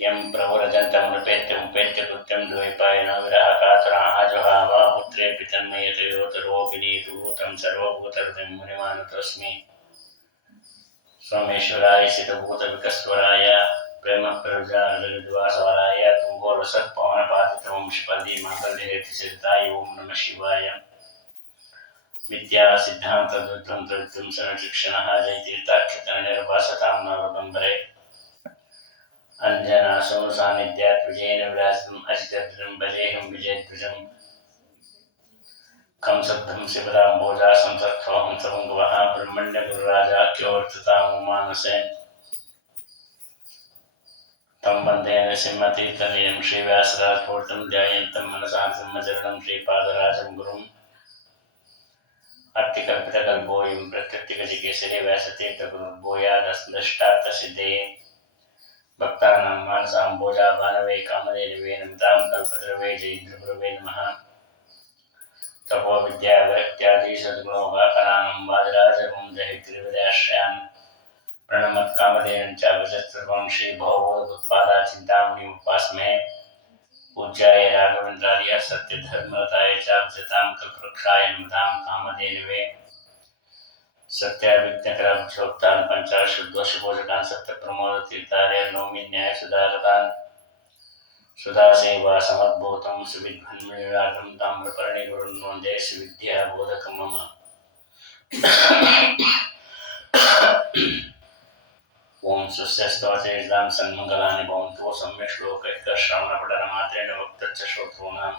यं प्रवरजन्तमुपेत्यमुपेत्यकृत्यं द्वैपायनो विरहकातरः आजुहाव पुत्रेऽपि तन्मयतयोतरोऽभिनेतुः तं सर्वभूतहृदयं मुनिमानतोऽस्मि। सोमेश्वराय सितभूतविकस्वराय प्रेमप्रवृजालविद्वासवराय तुम्बोलसत्पवनपातितवंशपदी माङ्गल्यहेतुसिद्धाय ॐ नमः शिवाय। विद्या सिद्धान्तदुद्धं तद्विद्धं समशिक्षणः जयतीर्थाख्यतननिर्भासतां नवदम्बरे अंजना सानिध्यात् विजयेन विलासितम् अजितद्रुं भजेऽहं विजयध्वजं कंसद्धं शिवदाम्बोजा संसत्त्वहं सवङ्गवः ब्रह्मण्यगुरुराजाख्योऽर्थतां मानसे तं वन्दे नृसिंहतीर्थनिलयं श्रीव्यासराजपूर्तं ध्यायन्तं मनसा सिंहचरणं श्रीपादराजं गुरुम् अत्तिकल्पितकल्पोऽयं प्रकृतिगजकेसरी व्यासतीर्थगुरुर्भूयादस्मृष्टार्थसिद्धये भक्तानां मानसाम्बोजा बालवे कामधेनुवे नमितां कल्पतरुवे जयेन्द्रगुरुवे नमः। तपो विद्या विरक्त्यादि सद्गुणोगाकरानं वादिराजगुं जयग्रीवदाश्रयान् प्रणमत्कामधेनुं च भजत्सर्वं श्रीभवबोधोत्पादा चिन्तामणिमुपास्महे। पूज्याय राघवेन्द्रार्य सत्यधर्मरताय च भजतां कल्पवृक्षाय नमतां कामधेनुवे सत्याभिज्ञकराब्जोक्तान् पञ्चाशुद्धोषभोजकान् सत्यप्रमोदतीर्थार्य नौमि न्यायसुधारतान् सुधासेवा समद्भूतं सुविद्वन्मणिरागं ताम्रपर्णिगुरुन् वन्दे सुविद्याबोधकं मम। ॐ स्वस्यस्तवचेतां सन्मङ्गलानि भवन्तु। सम्यक् श्लोकैकश्रवणपठनमात्रेण वक्तच्च श्रोतॄणाम्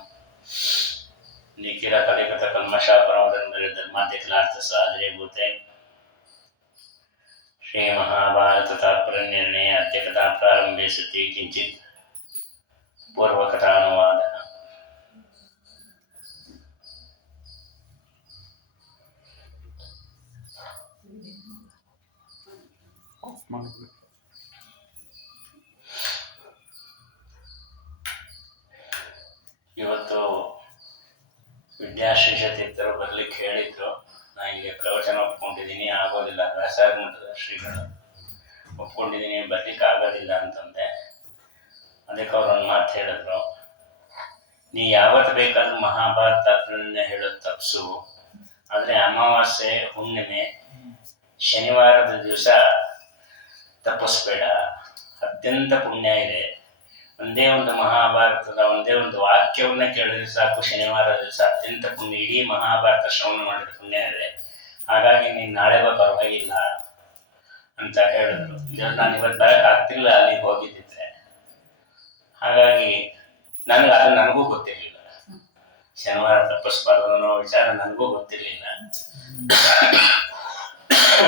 निखिलकलिकतकल्मषापरमधर्माद्यखिलार्थसादरे भूते श्रीमहाभारततात्पर्यनिर्णये अद्य कथाप्रारम्भे सति किञ्चित् पूर्वकथानुवादः। ಇವತ್ತು ವಿದ್ಯಾಶ್ರೀಷತೀರ್ಥರು ಬರ್ಲಿಕ್ಕೆ ಹೇಳಿದ್ರು. ನಾನು ಇಲ್ಲಿ ಪ್ರವಚನ ಒಪ್ಕೊಂಡಿದ್ದೀನಿ, ಆಗೋದಿಲ್ಲ. ವ್ಯಾಸರಾಜಮಠದ ಶ್ರೀಗಳು ಒಪ್ಕೊಂಡಿದ್ದೀನಿ, ಬರ್ಲಿಕ್ಕೆ ಆಗೋದಿಲ್ಲ ಅಂತಂದೆ. ಅದಕ್ಕೆ ಅವ್ರು ಒಂದು ಮಾತು ಹೇಳಿದ್ರು, ನೀ ಯಾವತ್ತು ಬೇಕಾದ್ರೂ ಮಹಾಭಾರತ ಹೇಳೋದು ತಪ್ಸು, ಆದರೆ ಅಮಾವಾಸ್ಯೆ, ಹುಣ್ಣಿಮೆ, ಶನಿವಾರದ ದಿವಸ ತಪ್ಪಿಸ್ಬೇಡ. ಅತ್ಯಂತ ಪುಣ್ಯ ಇದೆ. ಒಂದೇ ಒಂದು ಮಹಾಭಾರತದ ಒಂದೇ ಒಂದು ವಾಕ್ಯವನ್ನ ಕೇಳಿದ್ರೆ ಸಾಕು, ಶನಿವಾರ ದಿವಸ ಅತ್ಯಂತ ಪುಣ್ಯ. ಇಡೀ ಮಹಾಭಾರತ ಶ್ರವಣ ಮಾಡಿದ ಪುಣ್ಯ ಇದೆ. ಹಾಗಾಗಿ ನೀನು ನಾಳೆ ಪರವಾಗಿಲ್ಲ ಅಂತ ಹೇಳಿದ್ರು. ನಾನು ಇವತ್ತು ಬರಕ್ಕೆ ಆಗ್ತಿಲ್ಲ ಅಲ್ಲಿಗೆ ಹೋಗಿದ್ದಿದ್ರೆ. ಹಾಗಾಗಿ ನನಗೂ ಗೊತ್ತಿರಲಿಲ್ಲ, ಶನಿವಾರ ತಪ್ಪಿಸ್ಬಾರ್ದು ಅನ್ನೋ ವಿಚಾರ ನನಗೂ ಗೊತ್ತಿರಲಿಲ್ಲ.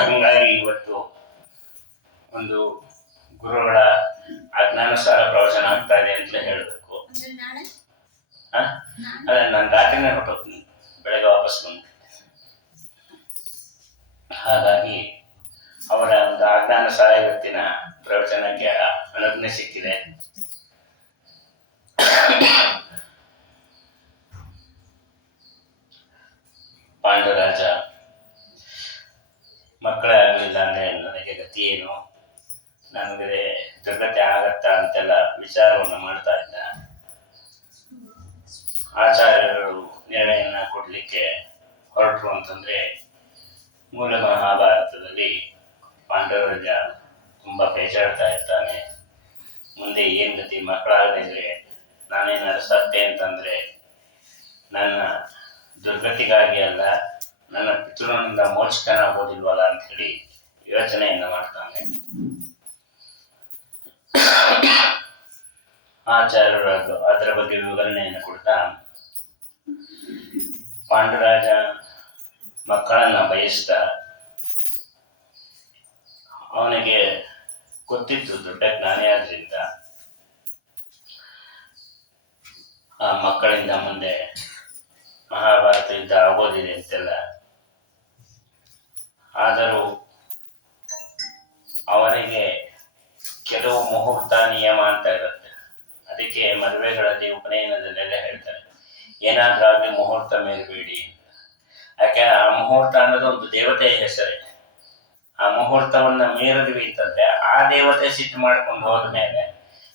ಹಾಗಾಗಿ ಇವತ್ತು ಒಂದು ಗುರುಗಳ ಅಜ್ಞಾನುಸಾರ ಪ್ರವಚನ ಆಗ್ತಾ ಇದೆ ಅಂತಲೇ ಹೇಳಬೇಕು. ಅದೇ ನಾನು ರಾತ್ರಿನೇ ಹೊರಟೋಗ್ತೀನಿ, ಬೆಳಗ್ಗೆ ವಾಪಸ್ ಬಂದು. ಹಾಗಾಗಿ ಅವರ ಒಂದು ಆಜ್ಞಾನುಸಾರ ಇವತ್ತಿನ ಪ್ರವಚನಕ್ಕೆ ಅನುಜ್ಞೆ ಸಿಕ್ಕಿದೆ. ಪಾಂಡುರಾಜ ಮಕ್ಕಳೇ ಆಗಲಿಲ್ಲ ಅಂದರೆ ನನಗೆ ಗತಿ ಏನು, ನನಗೆ ದುರ್ಗತಿ ಆಗತ್ತಾ ಅಂತೆಲ್ಲ ವಿಚಾರವನ್ನು ಮಾಡ್ತಾ ಇದ್ದ. ಆಚಾರ್ಯರು ನಿರ್ಣಯನ ಕೊಡಲಿಕ್ಕೆ ಹೊರಟರು ಅಂತಂದರೆ, ಮೂಲ ಮಹಾಭಾರತದಲ್ಲಿ ಪಾಂಡುರಾಜ ತುಂಬ ಬೇಜಾಡ್ತಾ ಇರ್ತಾನೆ. ಮುಂದೆ ಏನು ಗತಿ, ಮಕ್ಕಳಾಗದಿದ್ರೆ ನಾನೇನಾದ್ರು ಸತ್ತೆ ಅಂತಂದರೆ ನನ್ನ ದುರ್ಗತಿಗಾಗಿ ಅಲ್ಲ, ನನ್ನ ಪಿತೃನಿಂದ ಮೋಚಕನಾಗೋದಿಲ್ವಲ್ಲ ಅಂಥೇಳಿ ಯೋಚನೆಯನ್ನು ಮಾಡ್ತಾನೆ. ಆಚಾರ್ಯರು ಅದರ ಬಗ್ಗೆ ವಿವರಣೆಯನ್ನು ಕೊಡ್ತಾ, ಪಾಂಡುರಾಜ ಮಕ್ಕಳನ್ನ ಬಯಸ್ತಾ, ಅವನಿಗೆ ಗೊತ್ತಿತ್ತು ದೊಡ್ಡ ಜ್ಞಾನಿ ಆದ್ರಿಂದ ಆ ಮಕ್ಕಳಿಂದ ಮುಂದೆ ಮಹಾಭಾರತ ಯುದ್ಧ ಆಗೋದಿದೆ ಅಂತೆಲ್ಲ. ಆದರೂ ಅವನಿಗೆ ಕೆಲವು ಮುಹೂರ್ತ ನಿಯಮ ಅಂತ ಇರುತ್ತೆ. ಅದಕ್ಕೆ ಮದುವೆಗಳಲ್ಲಿ, ಉಪನಯನದಲ್ಲೆಲ್ಲ ಹೇಳ್ತಾರೆ, ಏನಾದ್ರೂ ಆಗಲಿ ಮುಹೂರ್ತ ಮೇಲ್ಬೇಡಿ. ಯಾಕೆ ಆ ಮುಹೂರ್ತ ಅನ್ನೋದು ಒಂದು ದೇವತೆಯ ಹೆಸರೇ. ಆ ಮುಹೂರ್ತವನ್ನ ಮೀರಿದ್ವಿ ಅಂತಂದ್ರೆ ಆ ದೇವತೆ ಸಿಟ್ಟು ಮಾಡ್ಕೊಂಡು ಹೋದ್ಮೇಲೆ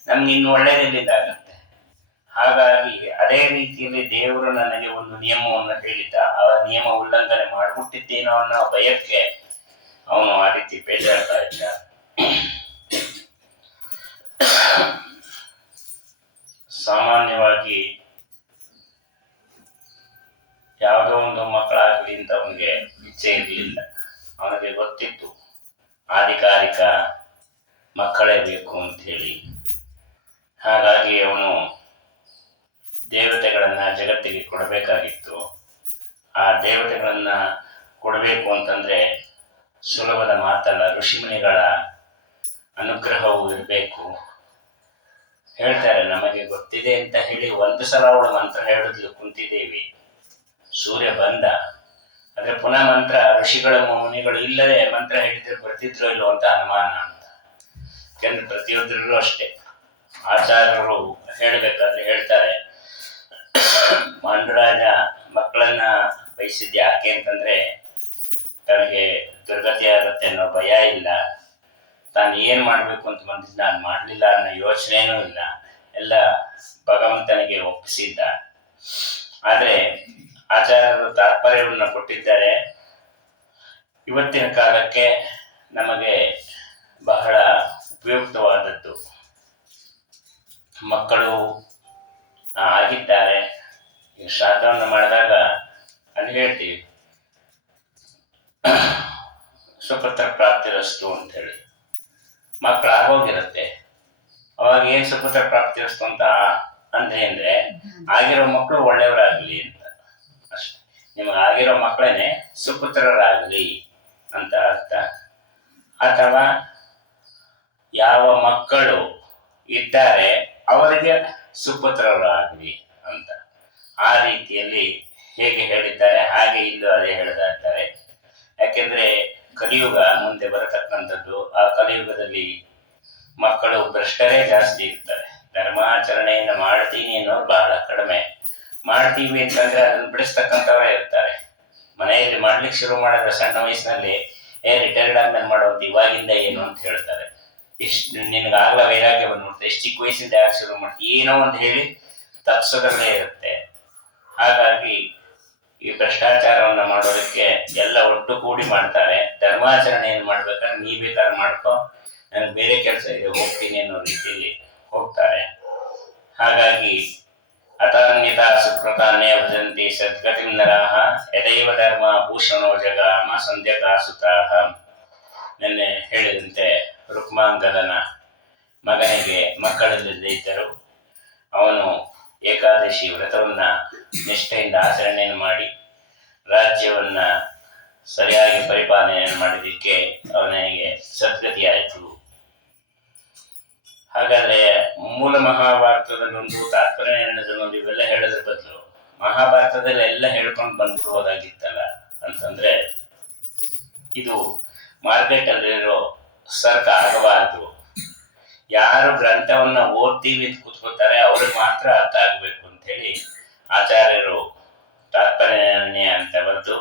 ನಮ್ಗೆ ಇನ್ನು ಒಳ್ಳೇದಿದ್ದಾಗತ್ತೆ. ಹಾಗಾಗಿ ಅದೇ ರೀತಿಯಲ್ಲಿ ದೇವರು ನನಗೆ ಒಂದು ನಿಯಮವನ್ನು ಹೇಳಿದ್ದ, ಆ ನಿಯಮ ಉಲ್ಲಂಘನೆ ಮಾಡಿಬಿಟ್ಟಿದ್ದೇನೋ ಅನ್ನೋ ಭಯಕ್ಕೆ ಅವನು ಆ ರೀತಿ ಬೇಜಾಡ್ತಾ ಇದ್ದ. ಸಾಮಾನ್ಯವಾಗಿ ಯಾವುದೋ ಒಂದು ಮಕ್ಕಳಾಗಲಿ ಅಂತ ಅವನಿಗೆ ಇಚ್ಛೆ ಇರಲಿಲ್ಲ. ಅವನಿಗೆ ಗೊತ್ತಿತ್ತು ಆಧಿಕಾರಿಕ ಮಕ್ಕಳೇ ಬೇಕು ಅಂತ ಹೇಳಿ. ಹಾಗಾಗಿ ಅವನು ದೇವತೆಗಳನ್ನ ಜಗತ್ತಿಗೆ ಕೊಡಬೇಕಾಗಿತ್ತು. ಆ ದೇವತೆಗಳನ್ನ ಕೊಡಬೇಕು ಅಂತಂದ್ರೆ ಸುಲಭದ ಮಾತಲ್ಲ, ಋಷಿಮುನಿಗಳ ಅನುಗ್ರಹವೂ ಇರಬೇಕು. ಹೇಳ್ತಾರೆ, ನಮಗೆ ಗೊತ್ತಿದೆ ಅಂತ ಹೇಳಿ ಒಂದು ಸಲ ಅವಳು ಮಂತ್ರ ಹೇಳಿದ್ಲು ಕುಂತಿದ್ದೇವಿ, ಸೂರ್ಯ ಬಂದ. ಆದ್ರೆ ಪುನಃ ಮಂತ್ರ ಋಷಿಗಳ ಮುನಿಗಳು ಇಲ್ಲದೆ ಮಂತ್ರ ಹೇಳಿದ್ರೆ ಬರ್ತಿದ್ರು ಇಲ್ಲೋ ಅಂತ ಅನುಮಾನ ಅಂತ. ಯಾಕಂದ್ರೆ ಪ್ರತಿಯೊಬ್ಬರಿಗೂ ಅಷ್ಟೇ, ಆಚಾರ್ಯರು ಹೇಳ್ಬೇಕಾದ್ರೆ ಹೇಳ್ತಾರೆ, ಪಾಂಡುರಾಜ ಮಕ್ಕಳನ್ನ ಬಯಸಿದ್ ಯಾಕೆ ಅಂತಂದ್ರೆ ತನಗೆ ದುರ್ಗತಿ ಆಗುತ್ತೆ ಅನ್ನೋ ಭಯ ಇಲ್ಲ, ತಾನು ಏನ್ ಮಾಡ್ಬೇಕು ಅಂತ ಬಂದಿದ್ದು ನಾನು ಮಾಡ್ಲಿಲ್ಲ ಅನ್ನೋ ಯೋಚನೆನೂ ಇಲ್ಲ, ಎಲ್ಲ ಭಗವಂತನಿಗೆ ಒಪ್ಪಿಸಿದ್ದ. ಆದ್ರೆ ಆಚಾರ್ಯರು ತಾತ್ಪರ್ಯವನ್ನು ಕೊಟ್ಟಿದ್ದಾರೆ. ಇವತ್ತಿನ ಕಾಲಕ್ಕೆ ನಮಗೆ ಬಹಳ ಉಪಯುಕ್ತವಾದದ್ದು. ಮಕ್ಕಳು ಆಗಿದ್ದಾರೆ, ಈ ಶ್ರಾದ್ದವನ್ನು ಮಾಡಿದಾಗ ಅಲ್ಲಿ ಹೇಳ್ತೀವಿ ಸುಪುತ್ರ ಪ್ರಾಪ್ತಿರಸ್ತು ಅಂತ ಹೇಳಿ. ಮಕ್ಕಳು ಆಗೋಗಿರುತ್ತೆ, ಅವಾಗ ಏನ್ ಸುಪುತ್ರ ಪ್ರಾಪ್ತಿರಸ್ತು ಅಂತ ಅಂದ್ರೆ ಆಗಿರೋ ಮಕ್ಕಳು ಒಳ್ಳೆಯವರಾಗ್ಲಿ ಅಂತ ಅಷ್ಟೆ. ನಿಮಗೆ ಆಗಿರೋ ಮಕ್ಕಳೇನೆ ಸುಪುತ್ರರಾಗ್ಲಿ ಅಂತ ಅರ್ಥ. ಅಥವಾ ಯಾವ ಮಕ್ಕಳು ಇದ್ದಾರೆ ಅವರಿಗೆ ಸುಪುತ್ರರಾಗ್ಲಿ ಅಂತ. ಆ ರೀತಿಯಲ್ಲಿ ಹೇಗೆ ಹೇಳಿದ್ದಾರೆ ಹಾಗೆ ಇಲ್ಲೂ ಅದೇ ಹೇಳ್ತಾ ಇದ್ದಾರೆ. ಯಾಕೆಂದ್ರೆ ಕಲಿಯುಗ ಮುಂದೆ ಬರತಕ್ಕಂಥದ್ದು. ಆ ಕಲಿಯುಗದಲ್ಲಿ ಮಕ್ಕಳು ಭ್ರಷ್ಟರೇ ಜಾಸ್ತಿ ಇರ್ತಾರೆ. ಧರ್ಮಾಚರಣೆಯನ್ನು ಮಾಡ್ತೀನಿ ಅನ್ನೋರು ಬಹಳ ಕಡಿಮೆ. ಮಾಡ್ತೀವಿ ಅಂತಂದ್ರೆ ಅದನ್ನು ಬಿಡಿಸ್ತಕ್ಕಂಥವರೇ ಇರ್ತಾರೆ. ಮನೆಯಲ್ಲಿ ಮಾಡ್ಲಿಕ್ಕೆ ಶುರು ಮಾಡಿದ್ರೆ ಸಣ್ಣ ವಯಸ್ಸಿನಲ್ಲಿ ರಿಟೈರ್ಡ್ ಆದ್ಮೇಲೆ ಮಾಡೋದು, ಇವಾಗಿಂದ ಏನು ಅಂತ ಹೇಳ್ತಾರೆ. ನಿನ್ಗಾಗ್ಲ ವೈರಾಗ್ಯ ಬಂದ್ಬಿಡುತ್ತೆ, ಎಷ್ಟು ಚಿಕ್ಕ ವಯಸ್ಸಿಂದ ಯಾಕೆ ಶುರು ಮಾಡ್ತೀವಿ, ಏನೋ ಅಂತ ಹೇಳಿ ತಪ್ಸೋದ್ರಲ್ಲೇ ಇರುತ್ತೆ. ಹಾಗಾಗಿ ಈ ಭ್ರಷ್ಟಾಚಾರವನ್ನ ಮಾಡೋದಕ್ಕೆ ಎಲ್ಲ ಒಟ್ಟು ಕೂಡಿ ಮಾಡ್ತಾರೆ. ಧರ್ಮಾಚರಣೆಯನ್ನು ಮಾಡ್ಬೇಕಾದ್ರೆ ನೀ ಬೇಕಾದ್ರೆ ಮಾಡ್ಕೊ, ನನಗೆ ಬೇರೆ ಕೆಲಸ ಇದೆ ಹೋಗ್ತೀನಿ ಅನ್ನೋ ರೀತಿಯಲ್ಲಿ ಹೋಗ್ತಾರೆ. ಹಾಗಾಗಿ ಅತಾನ್ಯತಾ ಸುಕೃತಾನ್ಯ ಭಜಂತಿ ಸದ್ಗತಿಂ ನರಾಹ ಯದೈವ ಧರ್ಮ ಭೂಷಣೋ ಜಗಾಮ ಸಂಧ್ಯಕಾ ಸುತಾಹ. ನಿನ್ನೆ ಹೇಳಿದಂತೆ ರುಕ್ಮಾಂಗದನ ಮಗನಿಗೆ ಮಕ್ಕಳಿಲ್ಲದೆ ಇದ್ದರು. ಅವನು ಏಕಾದಶಿ ವ್ರತವನ್ನ ನಿಷ್ಠೆಯಿಂದ ಆಚರಣೆಯನ್ನು ಮಾಡಿ ರಾಜ್ಯವನ್ನ ಸರಿಯಾಗಿ ಪರಿಪಾಲನೆಯನ್ನು ಮಾಡಿದ್ದಕ್ಕೆ ಅವನಿಗೆ ಸದ್ಗತಿಯಾಯಿತು. ಹಾಗಾದ್ರೆ ಮೂಲ ಮಹಾಭಾರತದಲ್ಲಿ ಒಂದು ತಾತ್ಪರ್ಯ ನಿರ್ಣಯದಲ್ಲಿ ಇವೆಲ್ಲ ಹೇಳೋದ್ರ ಬದಲು ಮಹಾಭಾರತದಲ್ಲಿ ಎಲ್ಲ ಹೇಳ್ಕೊಂಡು ಬಂದ್ಬಿಡ್ಬೋದಾಗಿತ್ತಲ್ಲ ಅಂತಂದ್ರೆ ಇದು ಮಾರ್ಕೆಟ್ ಅಲ್ಲಿರೋ ಸರ್ಕ ಆಗಬಾರದು. ಯಾರು ಗ್ರಂಥವನ್ನ ಓದ್ತೀವಿ ಅಂತ ಕೂತ್ಕೋತಾರೆ ಅವ್ರಿಗೆ ಮಾತ್ರ ಅರ್ಥ ಆಗ್ಬೇಕು ಅಂತ ಹೇಳಿ ಆಚಾರ್ಯರು ತಾತ್ಪರ್ಯ ಅಂತ ಬಂದು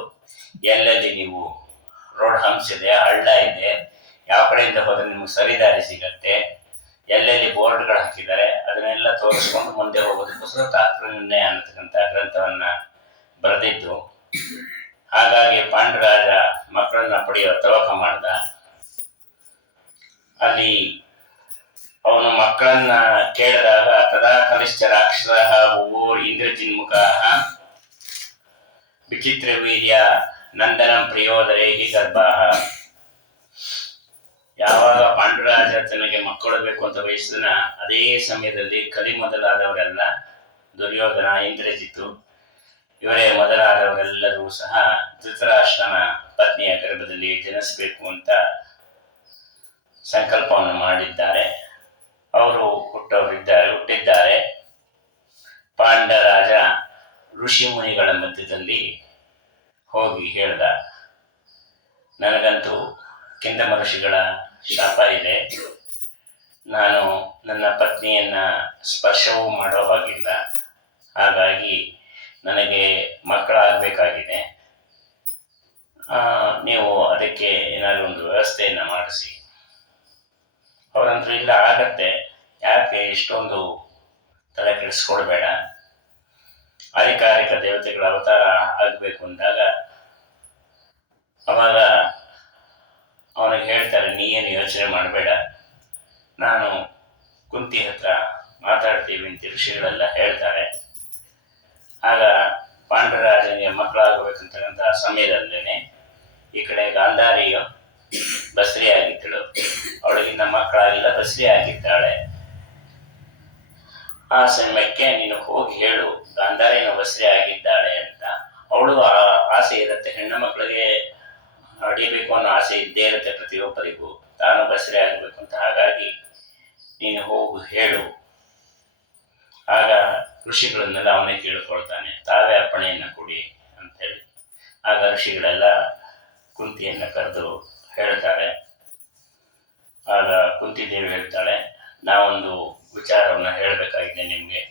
ಎಲ್ಲೆಲ್ಲಿ ನೀವು ರೋಡ್ ಹಂಪ್ಸ್ ಇದೆ, ಹಳ್ಳ ಇದೆ, ಯಾವ ಕಡೆಯಿಂದ ಹೋದ್ರೆ ನಿಮ್ಗೆ ಸರಿದಾರಿ ಸಿಗತ್ತೆ, ಎಲ್ಲೆಲ್ಲಿ ಬೋರ್ಡ್ಗಳು ಹಾಕಿದ್ದಾರೆ ಅದನ್ನೆಲ್ಲ ತೋರಿಸ್ಕೊಂಡು ಮುಂದೆ ಹೋಗೋದಕ್ಕೋಸ್ಕರ ತಾತ್ಪರ್ಯ ಅನ್ನತಕ್ಕಂಥ ಗ್ರಂಥವನ್ನ ಬರೆದಿದ್ದು. ಹಾಗಾಗಿ ಪಾಂಡುರಾಜ ಮಕ್ಕಳನ್ನ ಪಡೆಯುವ ತವಕ ಮಾಡ್ದ. ಅಲ್ಲಿ ಅವನು ಮಕ್ಕಳನ್ನ ಕೇಳಿದಾಗ ತದಾ ಕನಿಷ್ಠ ರಾಕ್ಷಸ ಇಂದ್ರಜಿನ್ಮುಖ ವಿಚಿತ್ರ ವೀರ್ಯ ನಂದನಂ ಪ್ರಿಯೋದರೇ ಹಿ ಗರ್ಭಾಹ. ಯಾವಾಗ ಪಾಂಡುರಾಜ ತನಗೆ ಮಕ್ಕಳು ಬೇಕು ಅಂತ ಬಯಸಿದನ ಅದೇ ಸಮಯದಲ್ಲಿ ಕಲಿ ಮೊದಲಾದವರೆಲ್ಲ ದುರ್ಯೋಧನ, ಇಂದ್ರಜಿತು ಇವರೇ ಮೊದಲಾದವರೆಲ್ಲರೂ ಸಹ ಧೃತರಾಷ್ಟ್ರನ ಪತ್ನಿಯ ಗರ್ಭದಲ್ಲಿ ಜನಿಸಬೇಕು ಅಂತ ಸಂಕಲ್ಪವನ್ನು ಮಾಡಿದ್ದಾರೆ. ಅವರು ಹುಟ್ಟಿದ್ದಾರೆ. ಪಾಂಡರಾಜ ಋಷಿ ಮುನಿಗಳ ಮಧ್ಯದಲ್ಲಿ ಹೋಗಿ ಹೇಳ್ದ, ನನಗಂತೂ ಕಿಂದಮ ಋಷಿಗಳ ಶಾಪ ಇದೆ, ನಾನು ನನ್ನ ಪತ್ನಿಯನ್ನ ಸ್ಪರ್ಶವೂ ಮಾಡೋ ಹಾಗಿಲ್ಲ, ಹಾಗಾಗಿ ನನಗೆ ಮಕ್ಕಳಾಗಬೇಕಾಗಿದೆ. ನೀವು ಅದಕ್ಕೆ ಏನಾದರೂ ಒಂದು ವ್ಯವಸ್ಥೆಯನ್ನು ಮಾಡಿಸಿ. ಅವರಂತೂ ಇಲ್ಲ ಆಗತ್ತೆ, ಯಾಕೆ ಇಷ್ಟೊಂದು ತಲೆ ಕೆಡಿಸ್ಕೊಳ್ಬೇಡ, ಅಧಿಕಾರಿಕ ದೇವತೆಗಳ ಅವತಾರ ಆಗಬೇಕು ಅಂದಾಗ ಅವಾಗ ಅವನಿಗೆ ಹೇಳ್ತಾರೆ, ನೀನು ಯೋಚನೆ ಮಾಡಬೇಡ, ನಾನು ಕುಂತಿ ಹತ್ರ ಮಾತಾಡ್ತೀವಿ ಅಂತ ಋಷಿಗಳೆಲ್ಲ ಹೇಳ್ತಾರೆ. ಆಗ ಪಾಂಡುರಾಜನಿಗೆ ಮಕ್ಕಳಾಗಬೇಕಂತಕ್ಕಂಥ ಸಮಯದಲ್ಲೇ ಈ ಕಡೆ ಗಾಂಧಾರಿಯು ಬಸ್ರಿ ಆಗಿದ್ದಳು, ಅವಳಿಗಿನ್ನ ಮಕ್ಕಳಾಗಿಲ್ಲ, ಬಸ್ರಿ ಆಗಿದ್ದಾಳೆ. ಆ ಸಮಯಕ್ಕೆ ನೀನು ಹೋಗಿ ಹೇಳು ಗಾಂಧಾರಿನ ಬಸ್ರಿ ಆಗಿದ್ದಾಳೆ ಅಂತ. ಅವಳು ಆಸೆ ಇರುತ್ತೆ, ಹೆಣ್ಣು ಮಕ್ಕಳಿಗೆ ಅಡಿಬೇಕು ಅನ್ನೋ ಆಸೆ ಇದ್ದೇ ಇರುತ್ತೆ ಪ್ರತಿಯೊಬ್ಬರಿಗೂ, ತಾನು ಬಸ್ರಿ ಆಗಬೇಕು ಅಂತ. ಹಾಗಾಗಿ ನೀನು ಹೋಗು ಹೇಳು. ಆಗ ಋಷಿಗಳನ್ನೆಲ್ಲ ಅವನೇ ಕೇಳ್ಕೊಳ್ತಾನೆ, ತಾವೇ ಅಪ್ಪಣೆಯನ್ನು ಕೊಡಿ ಅಂತೇಳಿ. ಆಗ ಋಷಿಗಳೆಲ್ಲ ಕುಂತಿಯನ್ನು ಕರೆದು ಹೇಳ್ತಾರೆ. ಆಗ ಕುಂತಿದೇವಿ ಹೇಳ್ತಾಳೆ, ನಾವೊಂದು ವಿಚಾರವನ್ನು ಹೇಳಬೇಕಾಗಿದೆ ನಿಮಗೆ.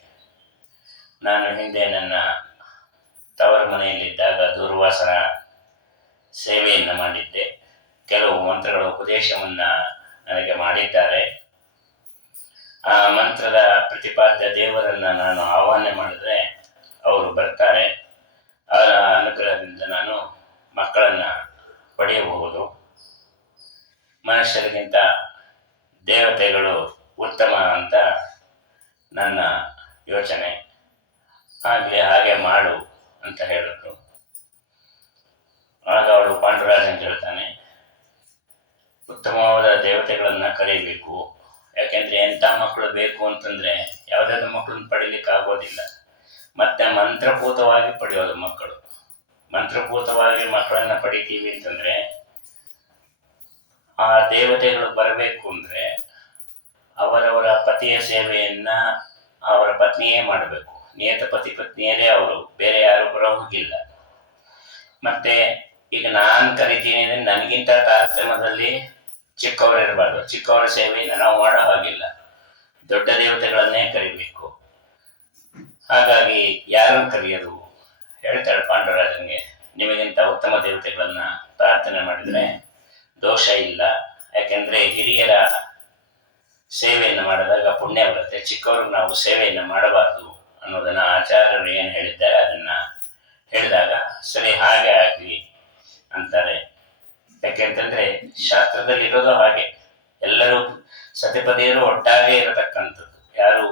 ನಾನು ಹಿಂದೆ ನನ್ನ ತವರ ಮನೆಯಲ್ಲಿದ್ದಾಗ ದೂರ್ವಾಸನ ಸೇವೆಯನ್ನು ಮಾಡಿದ್ದೆ. ಕೆಲವು ಮಂತ್ರಗಳ ಉಪದೇಶವನ್ನು ನನಗೆ ಮಾಡಿದ್ದಾರೆ. ಆ ಮಂತ್ರದ ಪ್ರತಿಪಾದ್ಯ ದೇವರನ್ನು ನಾನು ಆಹ್ವಾನ ಮಾಡಿದ್ರೆ ಅವರು ಬರ್ತಾರೆ. ಅವರ ಅನುಗ್ರಹದಿಂದ ನಾನು ಮಕ್ಕಳನ್ನು ಪಡೆಯಬಹುದು. ಮನುಷ್ಯರಿಗಿಂತ ದೇವತೆಗಳು ಉತ್ತಮ ಅಂತ ನನ್ನ ಯೋಚನೆ. ಹಾಗೆ ಮಾಡು ಅಂತ ಹೇಳಿದ್ರು. ಆಗ ಅವಳು ಪಾಂಡುರಾಜನ್ ಹೇಳ್ತಾನೆ, ಉತ್ತಮವಾದ ದೇವತೆಗಳನ್ನು ಕರೀಬೇಕು. ಯಾಕೆಂದರೆ ಎಂಥ ಮಕ್ಕಳು ಬೇಕು ಅಂತಂದರೆ ಯಾವುದಾದ್ರು ಮಕ್ಕಳನ್ನ ಪಡೀಲಿಕ್ಕೆ ಆಗೋದಿಲ್ಲ. ಮತ್ತು ಮಂತ್ರಪೂತವಾಗಿ ಪಡೆಯೋದು ಮಕ್ಕಳು. ಮಂತ್ರಪೂತವಾಗಿ ಮಕ್ಕಳನ್ನು ಪಡಿತೀವಿ ಅಂತಂದರೆ ಆ ದೇವತೆಗಳು ಬರಬೇಕು ಅಂದರೆ ಅವರವರ ಪತಿಯ ಸೇವೆಯನ್ನು ಅವರ ಪತ್ನಿಯೇ ಮಾಡಬೇಕು. ನಿಯತ ಪತಿ ಪತ್ನಿಯರೇ ಅವರು, ಬೇರೆ ಯಾರು ಬರೋ ಹೋಗಿಲ್ಲ. ಮತ್ತು ಈಗ ನಾನು ಕರಿತೀನಿ ಅಂದರೆ ನನಗಿಂತ ಕಾರ್ಯಕ್ರಮದಲ್ಲಿ ಚಿಕ್ಕವರು ಇರಬಾರ್ದು. ಚಿಕ್ಕವರ ಸೇವೆಯನ್ನು ನಾವು ಮಾಡೋ ಹಾಗಿಲ್ಲ, ದೊಡ್ಡ ದೇವತೆಗಳನ್ನೇ ಕರಿಬೇಕು. ಹಾಗಾಗಿ ಯಾರನ್ನು ಕರೆಯೋದು ಹೇಳ್ತಾಳೆ ಪಾಂಡುರಾಜನಿಗೆ, ನಿಮಗಿಂತ ಉತ್ತಮ ದೇವತೆಗಳನ್ನು ಪ್ರಾರ್ಥನೆ ಮಾಡಿದರೆ ದೋಷ ಇಲ್ಲ. ಯಾಕೆಂದರೆ ಹಿರಿಯರ ಸೇವೆಯನ್ನು ಮಾಡಿದಾಗ ಪುಣ್ಯ ಬರುತ್ತೆ, ಚಿಕ್ಕವ್ರಿಗೆ ನಾವು ಸೇವೆಯನ್ನು ಮಾಡಬಾರ್ದು ಅನ್ನೋದನ್ನು ಆಚಾರ್ಯರು ಏನು ಹೇಳಿದ್ದಾರೆ ಅದನ್ನು ಹೇಳಿದಾಗ ಸರಿ ಹಾಗೆ ಆಗಲಿ ಅಂತಾರೆ. ಯಾಕೆಂತಂದರೆ ಶಾಸ್ತ್ರದಲ್ಲಿ ಇರೋದು ಹಾಗೆ, ಎಲ್ಲರೂ ಸತಿಪತಿಯರು ಒಟ್ಟಾಗೆ ಇರತಕ್ಕಂಥದ್ದು. ಯಾರು